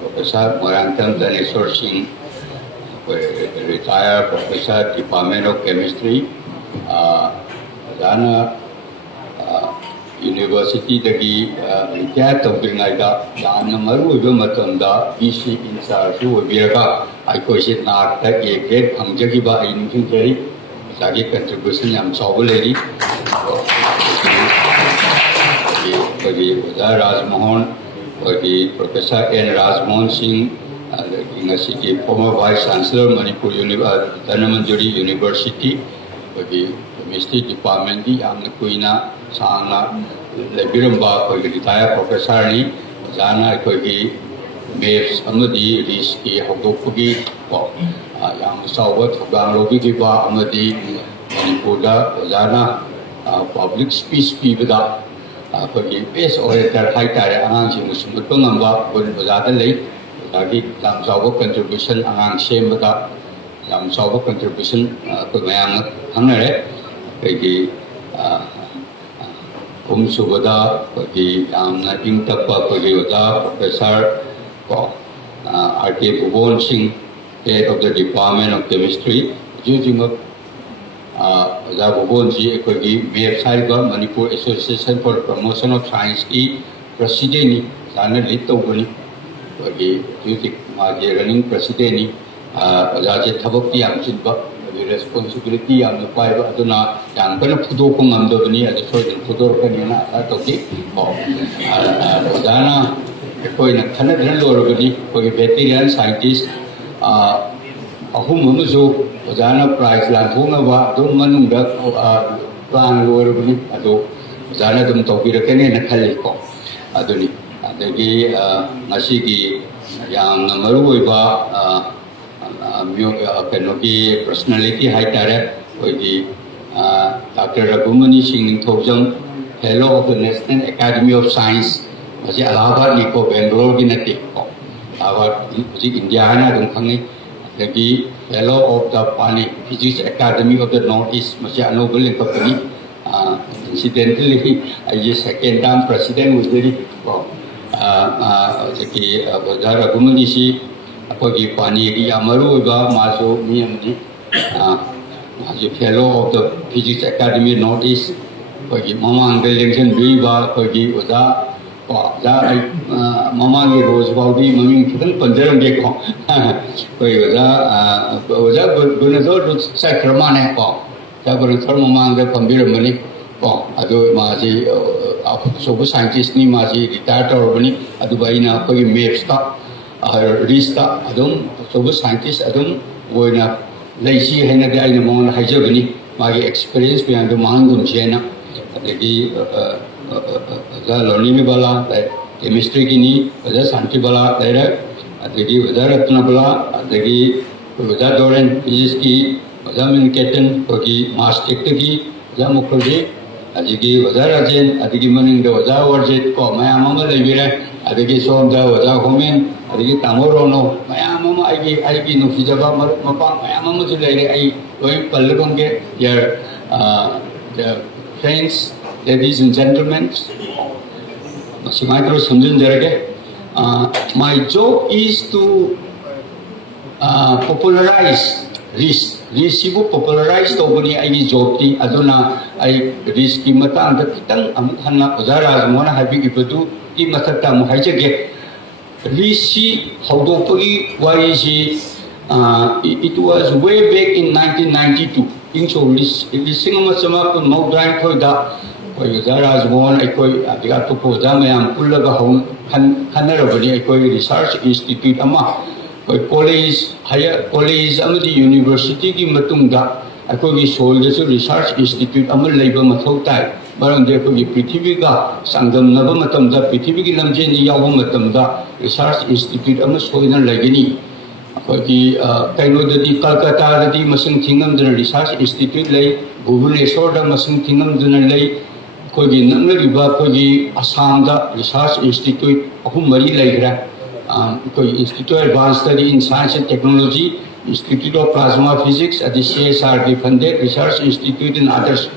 Professor Morantam Dhaneswar Singh, retired Professor Department of Chemistry, Ghana University dagi retire tawdingaida Ghana maru iba matamda BC in charge हुए विरका आइको इसे नाट तक एक grade function बा इनकी करी ताकि contribution हम चावलेरी बगी राजमोहन बगी professor N Rajmohan Singh former vice chancellor Manipur Dhanamandjuri University बगी chemistry department दी आमने कुइना सांगना लेबिरंबा बगी retire professor नी जाना बगी maps अमदी RIST की हौदोपगी याम सावत थोगांगलोगी की बा अमदी मणिपुर दा जाना public speech पीबदा अखोगी बेस ओरेटर हाइटारे आंगांसिंग मुसुमत ngamba bun bazada lei dagi lam sawo contribution angang sembada lam sawo contribution ko mayam hangnare kegi subada kegi amna ingtapa kegi oda professor ko RT Bhuvan Singh, head of the Department of Chemistry, judging Bhuvanji अखोगी website का Manipur association for promotion of science की president जाने lead तौबनी अखोगी जुजिक मागे running president अजाजे थबक की आम चिंबा रेस्पॉन्सिबिलिटी आम पाइबा अदुना याम कन फुदोक ngамदबनी अदु सोजन फुदोर कनिना तौकी अजाना अखोइना खनदन लोरबनी अखोगी veteran scientist ahum amusu ojana prize lanthunga wa dum manungda plan lorubni ado ojana dum tawbirakene na khali ko aduni adagi ngasi gi yang namaru oiba kenoki personality haitare oigi Dr. Raghumani Singh Ningthoujam, fellow of the National Academy of Science masi Allahabad ni ko Bangalore gi nati ko Allahabad ji India hana dum khangi the fellow of the FPANE Physics Academy of the Northeast, Masya Noble Company. Incidentally, I just second time president was very well. Raghumani si apagi FPANE ki amaru ga maso miyamji as a fellow of the Physics Academy Northeast. Apagi mamang election duiba apagi oda mamang ki rose baudi maming kitang panjaram dekho koi oja gunazor sakramane ko sabur thor mamang de pambiram mani ko adu maji sobu scientist ni maji retired or bani adu baina koi maps ta RIST ta adum sobu scientist adum goina ꯂꯩꯁꯤ ꯍꯥꯏꯅꯗꯤ ꯑꯩꯅ ꯃꯉꯣꯟꯗ ꯍꯥꯏꯖꯕꯅꯤ ꯃꯥꯒꯤ experience ꯃꯌꯥꯝꯗꯣ ꯃꯥꯡꯒꯨꯝꯁꯦꯅ ꯑꯗꯒꯤ ꯑꯣꯖꯥ ꯂꯣꯔꯅꯤꯃꯤ ꯕꯂꯥ ꯀꯦꯃꯤꯁꯇ꯭ꯔꯤꯒꯤꯅꯤ ꯑꯣꯖꯥ ꯁꯥꯟꯇꯤ ꯕꯂꯥ ꯂꯩꯔꯦ ꯑꯗꯒꯤ ꯑꯣꯖꯥ ꯔꯠꯅ ꯕꯂꯥ ꯑꯗꯒꯤ ꯑꯣꯖꯥ ꯗꯣꯔꯦꯟ ꯐꯤꯖꯤꯛꯁꯀꯤ ꯑꯣꯖꯥ ꯃꯤꯟꯀꯦꯇꯟ ꯑꯩꯈꯣꯏꯒꯤ ꯃꯥꯁ ꯇꯦꯛꯇꯒꯤ ꯑꯣꯖꯥ ꯃꯨꯈꯔꯖꯤ ꯑꯗꯒꯤ ꯑꯣꯖꯥ ꯔꯥꯖꯦꯟ ꯑꯗꯒꯤ ꯃꯅꯤꯡꯗ ꯑꯣꯖꯥ ꯋꯥꯔꯖꯤꯠ ꯀꯣ ꯃꯌꯥꯝ ꯑꯃ ꯂꯩꯕꯤꯔꯦ ꯑꯗꯒꯤ ꯁꯣꯝꯗ ꯑꯣꯖꯥ ꯍꯣꯃꯦꯟ ꯑꯗꯒꯤ ꯇꯥꯃꯣ ꯔꯣꯅꯣ ꯃꯌꯥꯝ ꯑꯃ ꯑꯩꯒꯤ ꯅꯨꯡꯁꯤꯖꯕ ꯃꯔꯨꯞ ꯃꯄꯥꯡ ꯃꯌꯥꯝ ꯑꯃꯁꯨ ꯂꯩꯔꯦ ꯑꯩ ꯂꯣꯏ ꯄꯜꯂꯒꯨꯝꯒꯦ ꯌꯥꯔ friends, ladies and gentlemen, my job is to popularize RIST. RIST is popularize tobani ai job ti aduna ai RIST ki matang da kitang amuk hanna ozara mona habi ibadu ki matakta mu haijage RIST si hawdopagi wari si it was way back in 1992 ingso lising ama sama kun mawdran khoida koi ozara mon ai koi adiga to poza mayam pullaga hon khanarabani ai koi research institute ama college, higher college, amadi university ki matungda akogi soldasu research institute amal leiba mathau tai baram de akogi prithvi ga sangam naba matamda prithvi ki lamjen yawa matamda research institute amal soina lagini akogi kaino dadi Kolkata dadi masing thingam dana research institute lei Bhubaneswar da masing thingam dana lei akogi nangla riba akogi Assam da research institute ahum mari laigra Institute of Advanced Study in Science and Technology, Institute of Plasma Physics at the CSRD funded Research Institute and others.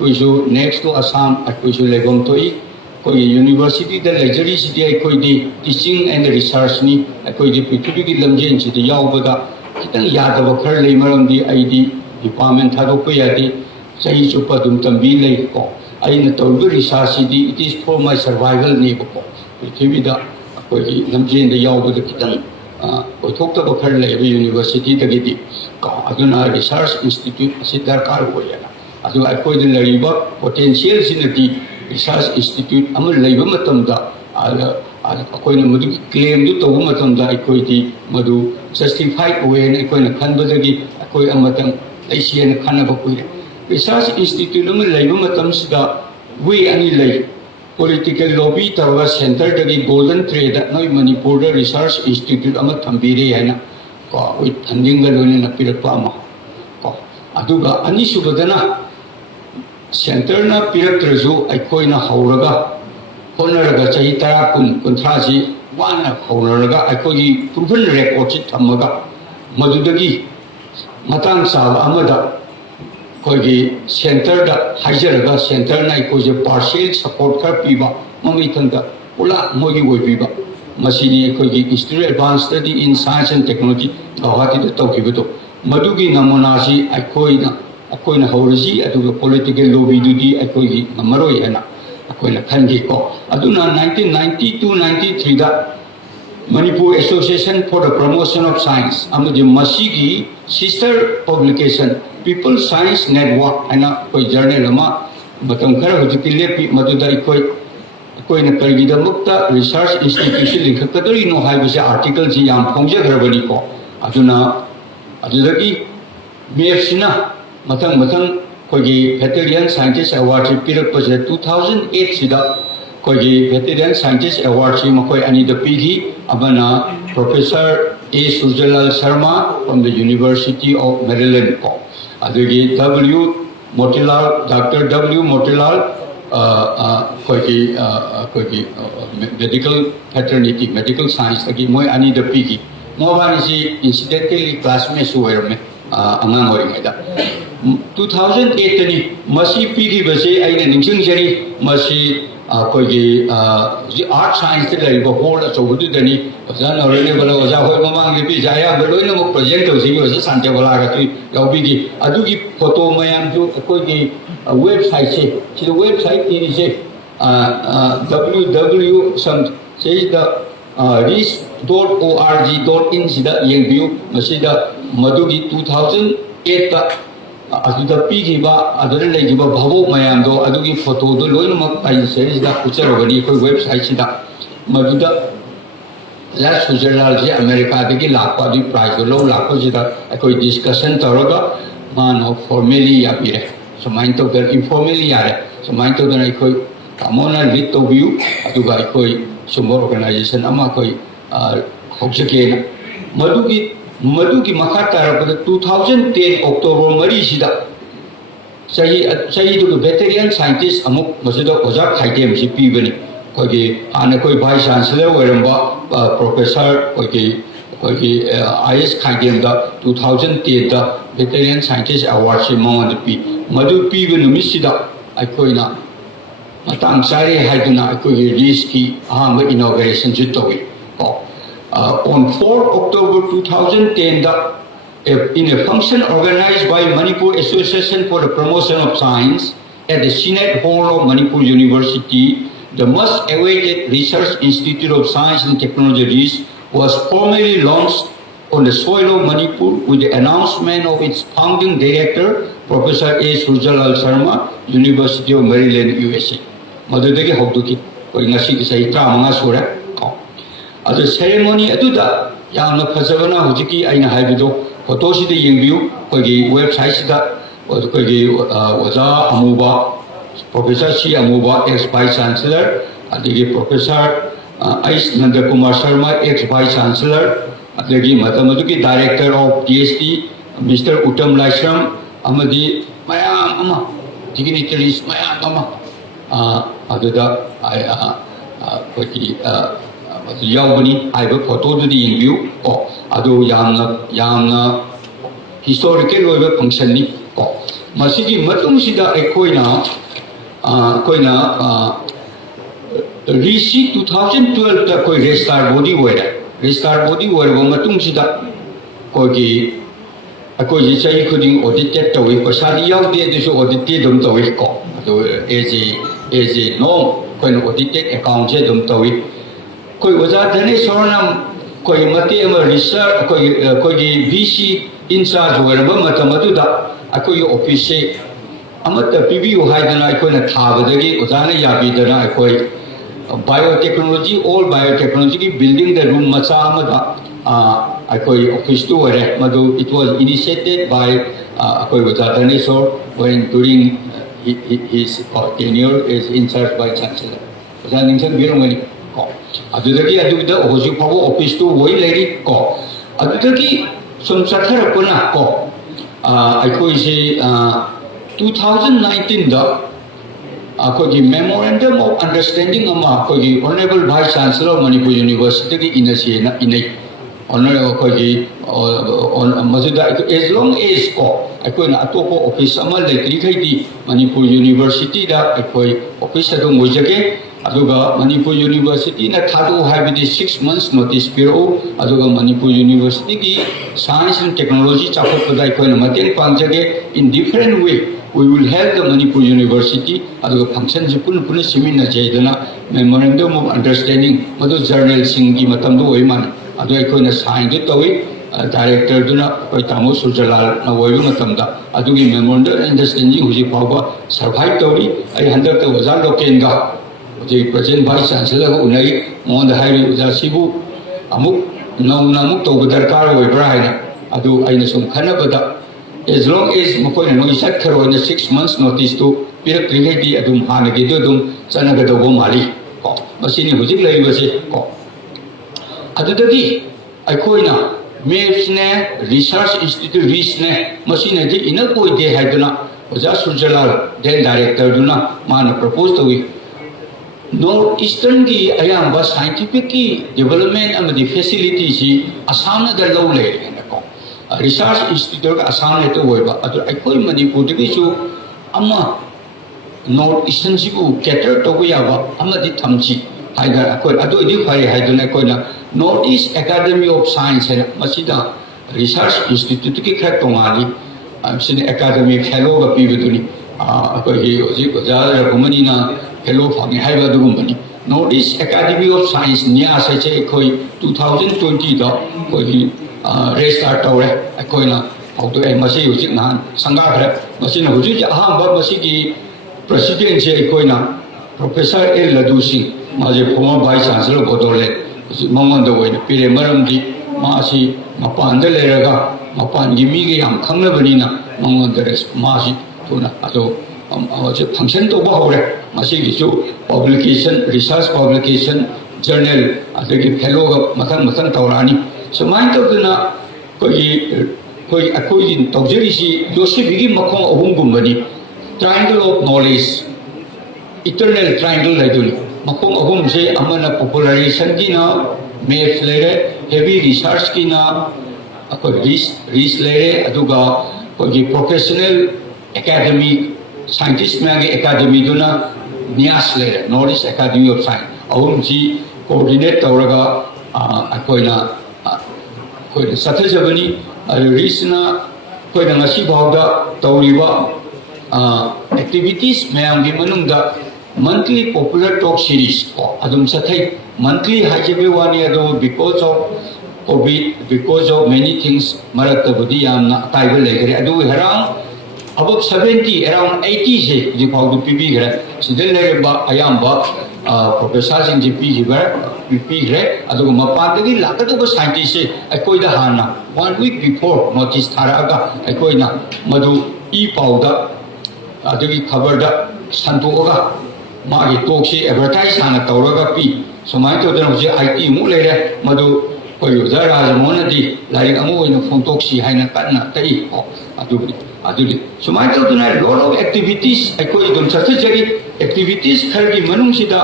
Next to Assam, Legom Toi, University, the Lecturing City, teaching and research ni, the Pituki Lamjin City, Yaubada, Kitan Yadavakar Lemaram, the ID Department Hadopayadi, Sahi Chupadum Tambi Lake. I told the research city, it is for my survival neighbor. ꯑꯩꯈꯣꯏꯒꯤ ꯂꯝꯖꯦꯟꯗ ꯌꯥꯎꯕꯗ ꯈꯤꯇꯪ ꯑꯣꯏꯊꯣꯛꯇꯕ ꯈꯔ ꯂꯩꯕ ꯌꯨꯅꯤꯚꯔꯁꯤꯇꯤꯗꯒꯤꯗꯤ ꯑꯗꯨꯅ research institute ꯑꯁꯤ ꯗꯔꯀꯥꯔ ꯑꯣꯏꯌꯦꯅ ꯑꯗꯨꯒ ꯑꯩꯈꯣꯏꯗ ꯂꯩꯔꯤꯕ ꯄꯣꯇꯦꯟꯁꯤꯌꯦꯜꯁꯤꯅꯗꯤ ꯔꯤꯁꯥꯔꯁ ꯏꯟꯁꯇꯤꯇ꯭ꯌꯨꯠ ꯑꯃ ꯂꯩꯕ ꯃꯇꯝꯗ ꯑꯩꯈꯣꯏꯅ ꯃꯗꯨꯒꯤ ꯀ꯭ꯂꯦꯝꯗꯨ ꯇꯧꯕ ꯃꯇꯝꯗ ꯑꯩꯈꯣꯏꯗꯤ ꯃꯗꯨ ꯖꯁꯇꯤꯐꯥꯏꯠ ꯑꯣꯏꯌꯦꯅ ꯑꯩꯈꯣꯏꯅ ꯈꯟꯕꯗꯒꯤ ꯑꯩꯈꯣꯏ ꯑꯃꯇꯪ ꯂꯩꯁꯦꯅ ꯈꯟꯅꯕ ꯀꯨꯏꯔꯦ ꯔꯤꯁꯥꯔꯁ ꯏꯟꯁꯇꯤꯇ꯭ꯌꯨꯠ ꯑꯃ ꯂꯩꯕ ꯃꯇꯝꯁꯤꯗ ꯋꯦ ꯑꯅꯤ ꯂꯩ political lobby tawa center dagi golden trade noi Manipur da research institute ama thambire haina ko with funding ga lone na pirakpa ama ko aduga ani subadana center na piraktrazu aikoi na hauraga honaraga chahi tara kun thasi wana hauraga aikoi proven record chi thamaga madudagi matang sal amada कोई centre दा हाइजरगा centre ना कोई partial support कर पीबा mummy थंदा उला मोगी वोई पीबा मसीनी कोई institute advance study in science and technology Guwahati दा तौकिबतो मदुगी नमूनासी अकोइना हौरसी अदुगा पॉलिटिकल लॉबी दुदी अकोइगी नमरोय हैना अकोइना खनगी को अदुना 1992-93 दा Manipur Association for the Promotion of Science amadi masigi sister publication People Science Network ana koi journal ama batam khara hujiki lepi maduda koi na kargida mukta research institution likhakadori no haibase article ji yam phongjagrabani ko adudagi mefsina matang koi veteran scientist award pirakpase 2008 sida koi veteran scientist award si makoi ani da pigi abana Professor A. Surjalal Sharma from the University of Maryland ko adagi Dr. W. Motilal koi medical fraternity medical science agi moi ani da pigi mo bani si incidentally classmates oirame angang oringaida 2008 ni masi pigi base aina ningsing jari masi कोई art science लेब hall अचौबदुदनी ओजा नौरेने बला ओजा होय ममांग लिपि जाया बलोइन मो present तौसिबि ओजा सांते बला गति यावबिगी अदुगी फोटो मयाम जो कोई वेबसाइट से सिद वेबसाइट नि से www some say the RIST.org.in sida yengbiu masida madugi 2008 ta aduda pigiba adare legiba bhabo mayamdo adugi photo do loinamak ai series da ucherogani koi website sida maduda ꯖ ꯁꯨꯖꯔꯂꯥꯜꯁꯤ ꯑꯃꯦꯔꯤꯀꯥꯗꯒꯤ ꯂꯥꯛꯄ ꯑꯗꯨꯒꯤ ꯄ꯭ꯔꯥꯏꯖꯇꯣ ꯂꯧ ꯂꯥꯛꯄꯁꯤꯗ ꯑꯩꯈꯣꯏ ꯗꯤꯁꯀꯁꯟ ꯇꯧꯔꯒ ꯃꯥꯅ ꯐꯣꯔꯃꯦꯂꯤ ꯌꯥꯕꯤꯔꯦ ꯁꯨꯃꯥꯏꯅ ꯇꯧꯗꯅ ꯏꯟꯐꯣꯔꯃꯦꯂꯤ ꯌꯥꯔꯦ ꯁꯨꯃꯥꯏꯅ ꯇꯧꯗꯅ ꯑꯩꯈꯣꯏ ꯇꯥꯃꯣꯅ ꯂꯤꯗ ꯇꯧꯕꯤꯌꯨ ꯑꯗꯨꯒ ꯑꯩꯈꯣꯏ ꯁꯨꯝꯕ ꯑꯣꯔꯒꯅꯥꯏꯖꯦꯁꯟ ꯑꯃ ꯑꯩꯈꯣꯏ ꯍꯧꯖꯒꯦꯅ ꯃꯗꯨꯒꯤ ꯃꯈꯥ ꯇꯥꯔꯛꯄꯗ 2010 ꯑꯣꯛꯇꯣꯕꯔ 3 ꯆꯍꯤꯗꯨꯒꯤ ꯚꯦꯇꯦꯔꯤꯌꯟ ꯁꯥꯏꯟꯇꯤꯁ ꯑꯃꯨꯛ ꯃꯁꯤꯗ ꯑꯣꯖꯥ ꯈꯥꯏꯗꯦꯝꯁꯤ ꯄꯤꯕꯅꯤ ꯑꯩꯈꯣꯏꯒꯤ ꯍꯥꯟꯅ ꯑꯩꯈꯣꯏ ꯚꯥꯏꯁ ꯆꯥꯟꯁꯦꯂꯔ ꯑꯣꯏꯔꯝꯕ ꯄ꯭ꯔꯣꯐꯦꯁꯔ ꯑꯩꯈꯣꯏꯒꯤ IS ꯈꯥꯏꯗꯦꯝꯗ 2010ꯗ ꯚꯦꯇꯦꯔꯤꯌꯟ ꯁꯥꯏꯟꯇꯤꯁ ꯑꯦꯋꯥꯔꯗꯁꯤ ꯃꯉꯣꯟꯗ ꯄꯤ ꯃꯗꯨ ꯄꯤꯕ ꯅꯨꯃꯤꯠꯁꯤꯗ ꯑꯩꯈꯣꯏꯅ matang sari haiduna aikogi RIST ki ahamba inauguration ju tawi on 4 October 2010 in a function organized by Manipur Association for the Promotion of Science at the Senate Hall of Manipur University, the much awaited Research Institute of Science and Technology RIST was formally launched on the soil of Manipur with the announcement of its founding director, Professor A. Surjalal Sharma, University of Maryland, USA. Madudagi hauduki koi ngasi ki sai tra manga sura adu ceremony aduda yamna phajabana hujiki aina haibido photo si de yengbiu koi gi website sida koi gi oja amuba Professor C Amuba ex vice chancellor adigi Professor Ais Nandakumar Sharma ex vice chancellor adigi matamaduki director of PhD Mr. Uttam Laishram amadi mayam ama dignitaries mayam ama aduda koi yaubani aiba photo du di view adu yamna historical oiba function ni masigi matung sida koina RIST 2012 ta koi restart body oira matung sida koi ki akoi ji chai khuding audited tawi pasadi yaudi desu audited dum tawi ko adu as a norm koi audited account je dum tawi koi oja dhane soranam koi mati ama research koi VC in charge oiraba matamatuda akoi office amata PBU haidana akoi thabadagi ojana yabidana akoi biotechnology all biotechnology ki building the room macha amada akoi office to ore madu it was initiated by akoi oja dhane sor when during his tenure as in charge by chancellor oja ningsang birongani adudagi aduda hoji pawo office to woi lady ko adudagi sum sathara kuna ko aikoi se 2019 da akoi memorandum of understanding ama akoi honorable vice chancellor of Manipur University ki inasiena inai honorable akoi on majuda as long as ko akoi na atopo office ama lekri khaidi Manipur University da akoi office adu mojage aduga Manipur University na thadu habidi 6 months notice period aduga Manipur University ki science and technology chapot padai koina mateng pangjage in different way we will help the Manipur University aduga function jipun pun simina jaidana memorandum of understanding madu journal singi matam do oiman adu koina sign de tawi director duna koi tamo Surjalal na oiru matam da adugi memorandum of understanding huji pawa survive tawi ai handak ta wazan lokenga the present vice chancellor unai mon the high jasibu amuk namuk to darkar oibra haina adu aina sum khanabada as long as mokoi no isat kharo in 6 months notice to pirak trigedi adum hanagi do dum chanaga do bo mali ko masini hujik lai base ko adudagi aikoina maps ne research institute RIST ne masini ji ina koi de haiduna oja Surjalal then director duna man propose to we North Eastern ki ayamba scientific ki development amadi facility si Assam na dalaw le ko research institute Assam ne to oiba adu aikoi Manipur dagi su amma North Eastern sibu cater to yaba amadi thamchi haida akoi adu idi phari haiduna koina North East Academy of Science hai masida research institute ki khat tomali amsin academic fellow ga pibuduni akoi hi oji oja Raghumani na hello phagi haiba dugumani North East Academy of Science nia sai che koi 2020 da koi restart tawre koi na auto ai masi hujik na sanga khare masi na hujik ahamba masi ki president che koi na Professor A Ladu Singh maje former vice chancellor bodole ꯃꯉꯣꯟꯗ ꯑꯣꯏꯅ ꯄꯤꯔꯦ ꯃꯔꯝꯗꯤ ꯃꯥꯁꯤ ꯃꯄꯥꯟꯗ ꯂꯩꯔꯒ ꯃꯄꯥꯟꯒꯤ ꯃꯤꯒ ꯌꯥꯝ ꯈꯪꯅꯕꯅꯤꯅ ꯃꯉꯣꯟꯗ ꯃꯥꯁꯤ ꯊꯨꯅ ꯑꯗꯣ ꯐꯪꯁꯟ ꯇꯧꯕ ꯍꯧꯔꯦ ꯃꯁꯤꯒꯤꯁꯨ ꯄꯕ꯭ꯂꯤꯀꯦꯁꯟ ꯔꯤꯁꯔꯁ ꯄꯕ꯭ꯂꯤꯀꯦꯁꯟ ꯖꯔꯅꯦꯜ ꯑꯗꯒꯤ ꯐꯦꯂꯣꯒ ꯃꯊꯪ ꯇꯧꯔꯛꯑꯅꯤ ꯁꯨꯃꯥꯏꯅ ꯇꯧꯗꯅ ꯑꯩꯈꯣꯏꯒꯤ ꯇꯧꯖꯔꯤꯁꯤ ꯌꯣꯠꯁꯤꯕꯤꯒꯤ ꯃꯈꯣꯡ ꯑꯍꯨꯝꯒꯨꯝꯕꯅꯤ triangle of knowledge eternal triangle ꯍꯥꯏꯗꯨꯅꯤ ꯃꯈꯣꯡ ꯑꯍꯨꯝꯁꯦ ꯑꯃꯅ popularization-ꯒꯤꯅ maths ꯂꯩꯔꯦ heavy research-ꯒꯤꯅ ꯑꯩꯈꯣꯏ RIST ꯂꯩꯔꯦ ꯑꯗꯨꯒ ꯑꯩꯈꯣꯏꯒꯤ professional academy scientist ꯃꯌꯥꯝꯒꯤ academy-ꯗꯨꯅ NIAS ꯂꯩꯔꯦ North East Academy of Science ꯑꯍꯨꯝꯁꯤ coordinate ꯇꯧꯔꯒ ꯑꯩꯈꯣꯏꯅ ꯆꯠꯊꯖꯕꯅꯤ RIST-ꯅ ꯑꯩꯈꯣꯏꯅ ꯉꯁꯤ ꯐꯥꯎꯗ ꯇꯧꯔꯤꯕ activities mayamgi manungda monthly popular talk series ko adum chathai monthly hajebe wani ado because of covid because of many things marakta budi yamna taiba legare adu around above 70 around 80 se ji phaudu pibi gre sidel leba ayamba professor sing ji pi gre adu mapandagi lakatu scientist se akoida hana 1 week before notice tharaga akoina madu e pauda ꯑꯗꯨꯒꯤ ꯈꯕꯔꯗ ꯁꯟꯇꯣꯛꯑꯒ ꯃꯥꯒꯤ ꯇꯣꯛꯁꯤ advertise ꯍꯥꯟꯅ ꯇꯧꯔꯒ ꯄꯤ ꯁꯨꯃꯥꯏꯅ ꯇꯧꯗꯅ ꯍꯧꯖꯤꯛ IT ꯑꯃꯨꯛ ꯂꯩꯔꯦ ꯃꯗꯨ ꯑꯩꯈꯣꯏ ꯑꯣꯖꯥ ꯔꯥꯖꯃꯣꯍꯟꯅꯗꯤ ꯂꯥꯏꯔꯤꯛ ꯑꯃ ꯑꯣꯏꯅ ꯐꯣꯡꯗꯣꯛꯁꯤ ꯍꯥꯏꯅ ꯀꯟꯅ ꯇꯛꯏ ꯑꯗꯨꯗꯤ ꯁꯨꯃꯥꯏꯅ ꯇꯧꯗꯅ ꯂꯣꯠ ꯑꯣꯐ ꯑꯦꯛꯇꯤꯚꯤꯇꯤꯁ ꯑꯩꯈꯣই ꯑꯗꯨꯝ ꯆꯠꯊꯖꯔꯤ ꯑꯦꯛꯇꯤꯚꯤꯇꯤꯁ ꯈꯔꯒꯤ ꯃꯅꯨꯡꯁꯤꯗ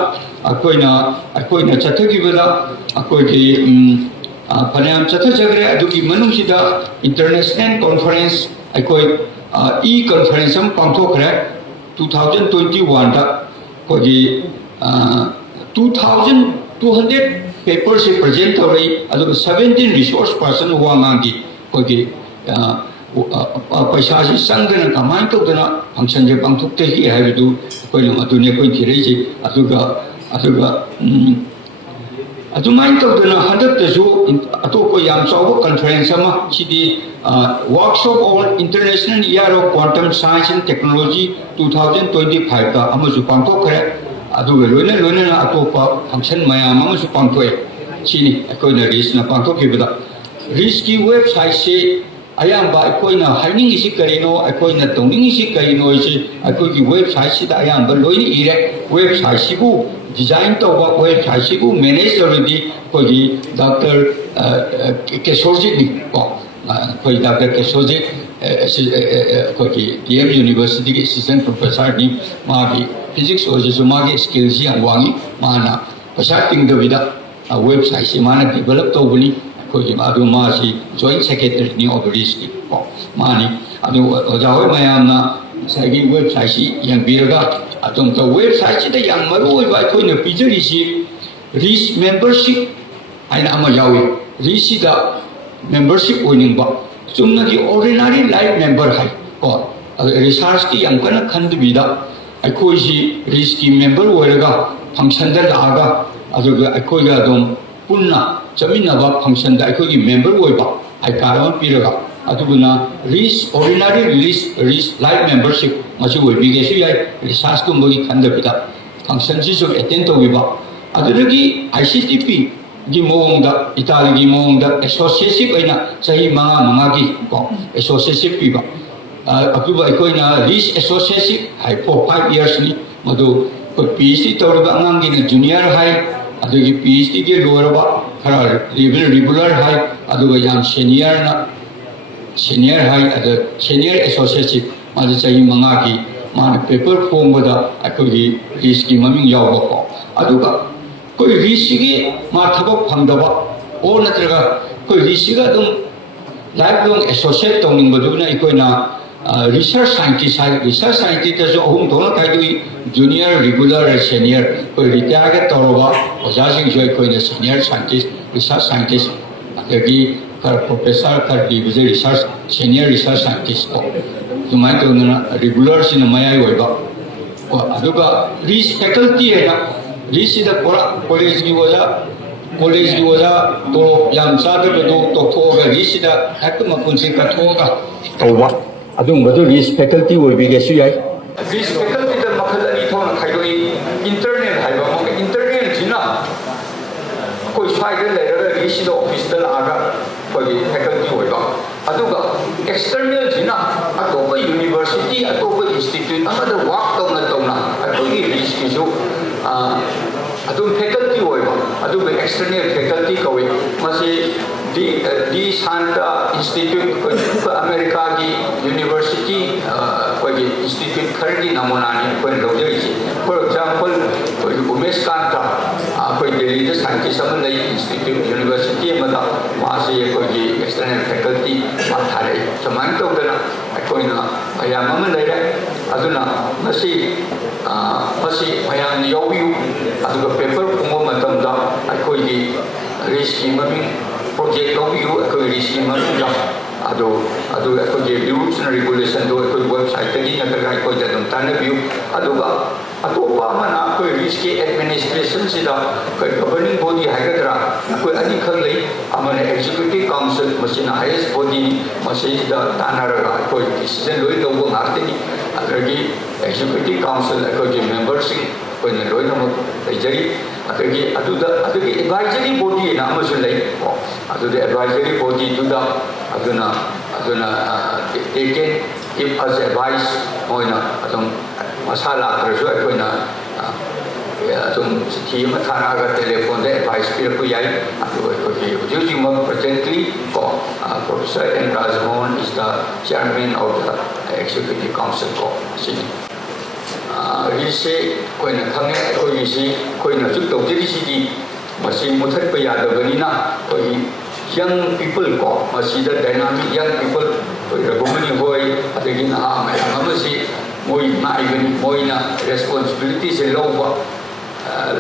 ꯑꯩꯈꯣꯏꯅ ꯆꯠꯊꯈꯤꯕꯗ ꯑꯩꯈꯣꯏꯒꯤ ꯐꯅꯌꯥꯝ ꯆꯠꯊꯖꯈ꯭ꯔꯦ ꯑꯗꯨꯒꯤ ꯃꯅꯨꯡꯁꯤꯗ ꯏꯟꯇꯔꯅꯦꯁꯅꯦꯜ ꯀꯣꯟꯐꯔꯦꯟꯁ ꯑꯩꯈꯣꯏ conference am pangthokre 2021 da kogi 2200 papers present tawai adu 17 resource person wangangi kogi paisa si sangana kamai tawdana function je pangthokte hi haidu koi adune koi thirei ji adumain tawdana hadak tasu atoko yam chawa conference ama sidi workshop on International Year of Quantum Science and Technology 2025 da amasu pangthokre aduga loina atopa function mayam amasu pangthoe chini akoina RIST na pangthokibada RIST ki website se ayamba akoina haining isi karino akoina tongning isi karino isi akogi website sida ayamba loina ire website sibu design tawba website sibu manage already kogi Dr. Kesorji ni कोई doctor केशोजी कोई DM university के assistant professor नि मागी physics और जो मागी skills ही अंगवांगी माना पैसा टिंग दबिदा वेबसाइट से माना डेवलप तो बनी कोई मादु मासी जॉइंट सेक्रेटरी नि ऑफ RIST की मानी अदु ओजावे मयामना सागी वेबसाइट सी yang biraga atom to website si da yang maru ba koi na pijari si RIST membership aina ama yawi RIST da membership oining ba chumna ki ordinary life member hai ko research ki yang kana khand bida aikoi si RIST ki member oiraga function da laga aduga aikoi ga dom punna chamina ba function da aikoi ki member oiba ai karama piraga aduguna RIST ordinary RIST life membership machi oibi ge si yai research ko mogi khand bida function si so attend to biba aduragi ICTP gi mongda Italy gi mongda associative aina chahi manga gi ko associative piba apuba ikoina RIST associative hai for 5 years ni madu ko PhD tawra angang gi junior high adugi PhD gi lower khara regular high aduga yam senior high adu senior associative madu chahi manga gi mana paper form bada akogi RIST gi maming yawa ko aduga कोई RIST की माथबक फंगदबा ओ नत्रगा कोई RIST का तुम life long associate तोनिंग बदुना इकोना research scientist जो अहुम दोनों काइदुई जूनियर रेगुलर सीनियर कोई रिटायर के तौरबा ओजासिंग जो इकोना सीनियर साइंटिस्ट रिसर्च साइंटिस्ट अदगी कर प्रोफेसर कर division research senior research scientist को तुमाय तोना रेगुलर सिन मयाई ओइबा अदुगा RIST फैकल्टी है RIST ida college gi waja to yam sada bedu to thoga RIST ida hakma kunsi ka thoga towa adum bedu RIST faculty will be gesu yai RIST faculty da makhal ani thona khaidoi internet haiba mo internet jina koi sai laga koi faculty hoiba aduga external jina atopa university atopa institute amada work tawna koi risk ju adum faculty hoiba aduga external faculty koi masi di Santa Institute America ki university koi institute khargi namona ni koi lojai for example koi umesh kanta koi Delhi the scientist amana institute university amada masi koi external faculty mathare saman tawdana koi na ayam amana leira aduna masi ayam yoyu aduga paper kumo matamda koi risk mami project lobiu koi risk mami ja ado koi rules and regulation do koi website tadi nagar koi jadon tane view aduga atopa mana koi risk administration sida koi governing body haigadra koi ani khanglei amane executive council machine highest body machine da tanaraga koi decision loi lobo martini adagi executive council koi membership koi loi no jari adagi advisory body na amasu lai adagi advisory body duda aduna they can give us advice moina adum masala tresu koina adum team thana ga telephone de advice pir ko yai adagi presently Professor N. Raghumani is the chairman of the executive council ko Singh Risi koi na khange koi risi koi na chuk tawti risi di masi muthat pa yada bani na koi young people ko masi da dynamic young people koi Raghumani hoi adagi na masi moi mai bani moi na responsibility se lowa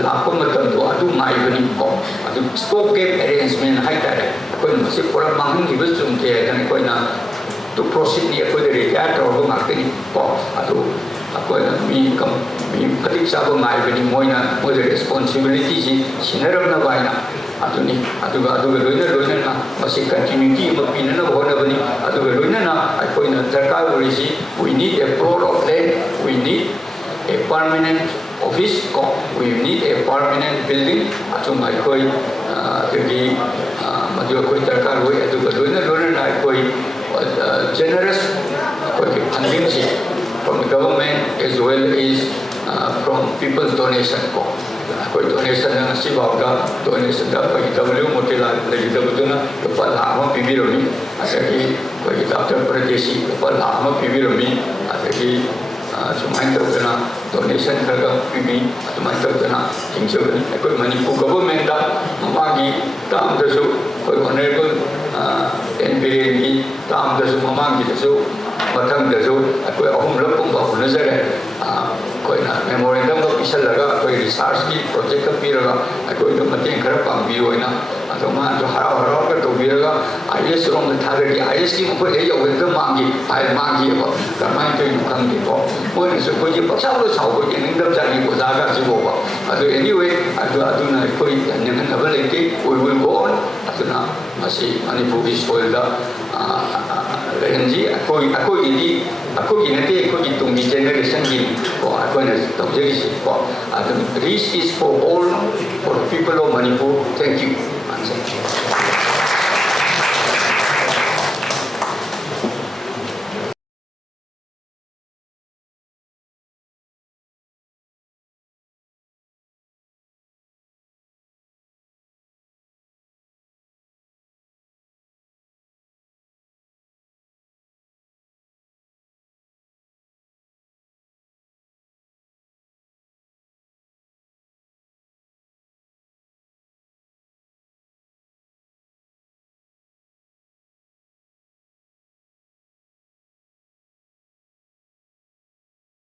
lakko matam do adu mai bani ko adu stop gap arrangement hai ta koi masi pura mahang di bus chung ke dan koi na to proceed ni koi de retire to marketing ko adu koi na mi katik sabo mai bani moi na moi responsibility ji sinaram na bai na aduni aduga loina na masi continuity ma pinana bhona bani aduga loina na koi na sarkar orisi we need a plot of land we need a permanent office we need a permanent building atu mai koi the madu koi sarkar hoi aduga loina na koi generous funding from the government as well as from people's donation koi donation na si bawga donation da koi W motila lagi dabuduna pa lama pibironi asaki koi Dr. Pradeshi pa lama pibironi asaki sumain tawdana donation khaga pibi sumain tawdana jingchoni koi Manipur government da magi tam dasu koi honorable NPA tam dasu mamagi dasu mathang dasu koi ahum lapum ba hunazare koi na memorandum ko pisal laga koi research ki project ka piraga koi no mateng khara pambi hoina atoma jo hara ka to biraga IS rom the thagari IS ki ko ei yau da mangi ai mangi ba kamai to yu khang di ko moi ne so ko ji paksa lo sau ko ni ngam jani ko daga ji bo ba anyway aduna koi ne na ba le ki we will go on aduna masi Manipur is for the Renji koi ini nanti koi tunggu generation ini koi nanti jadi RIST is for all for people of Manipur. Thank you.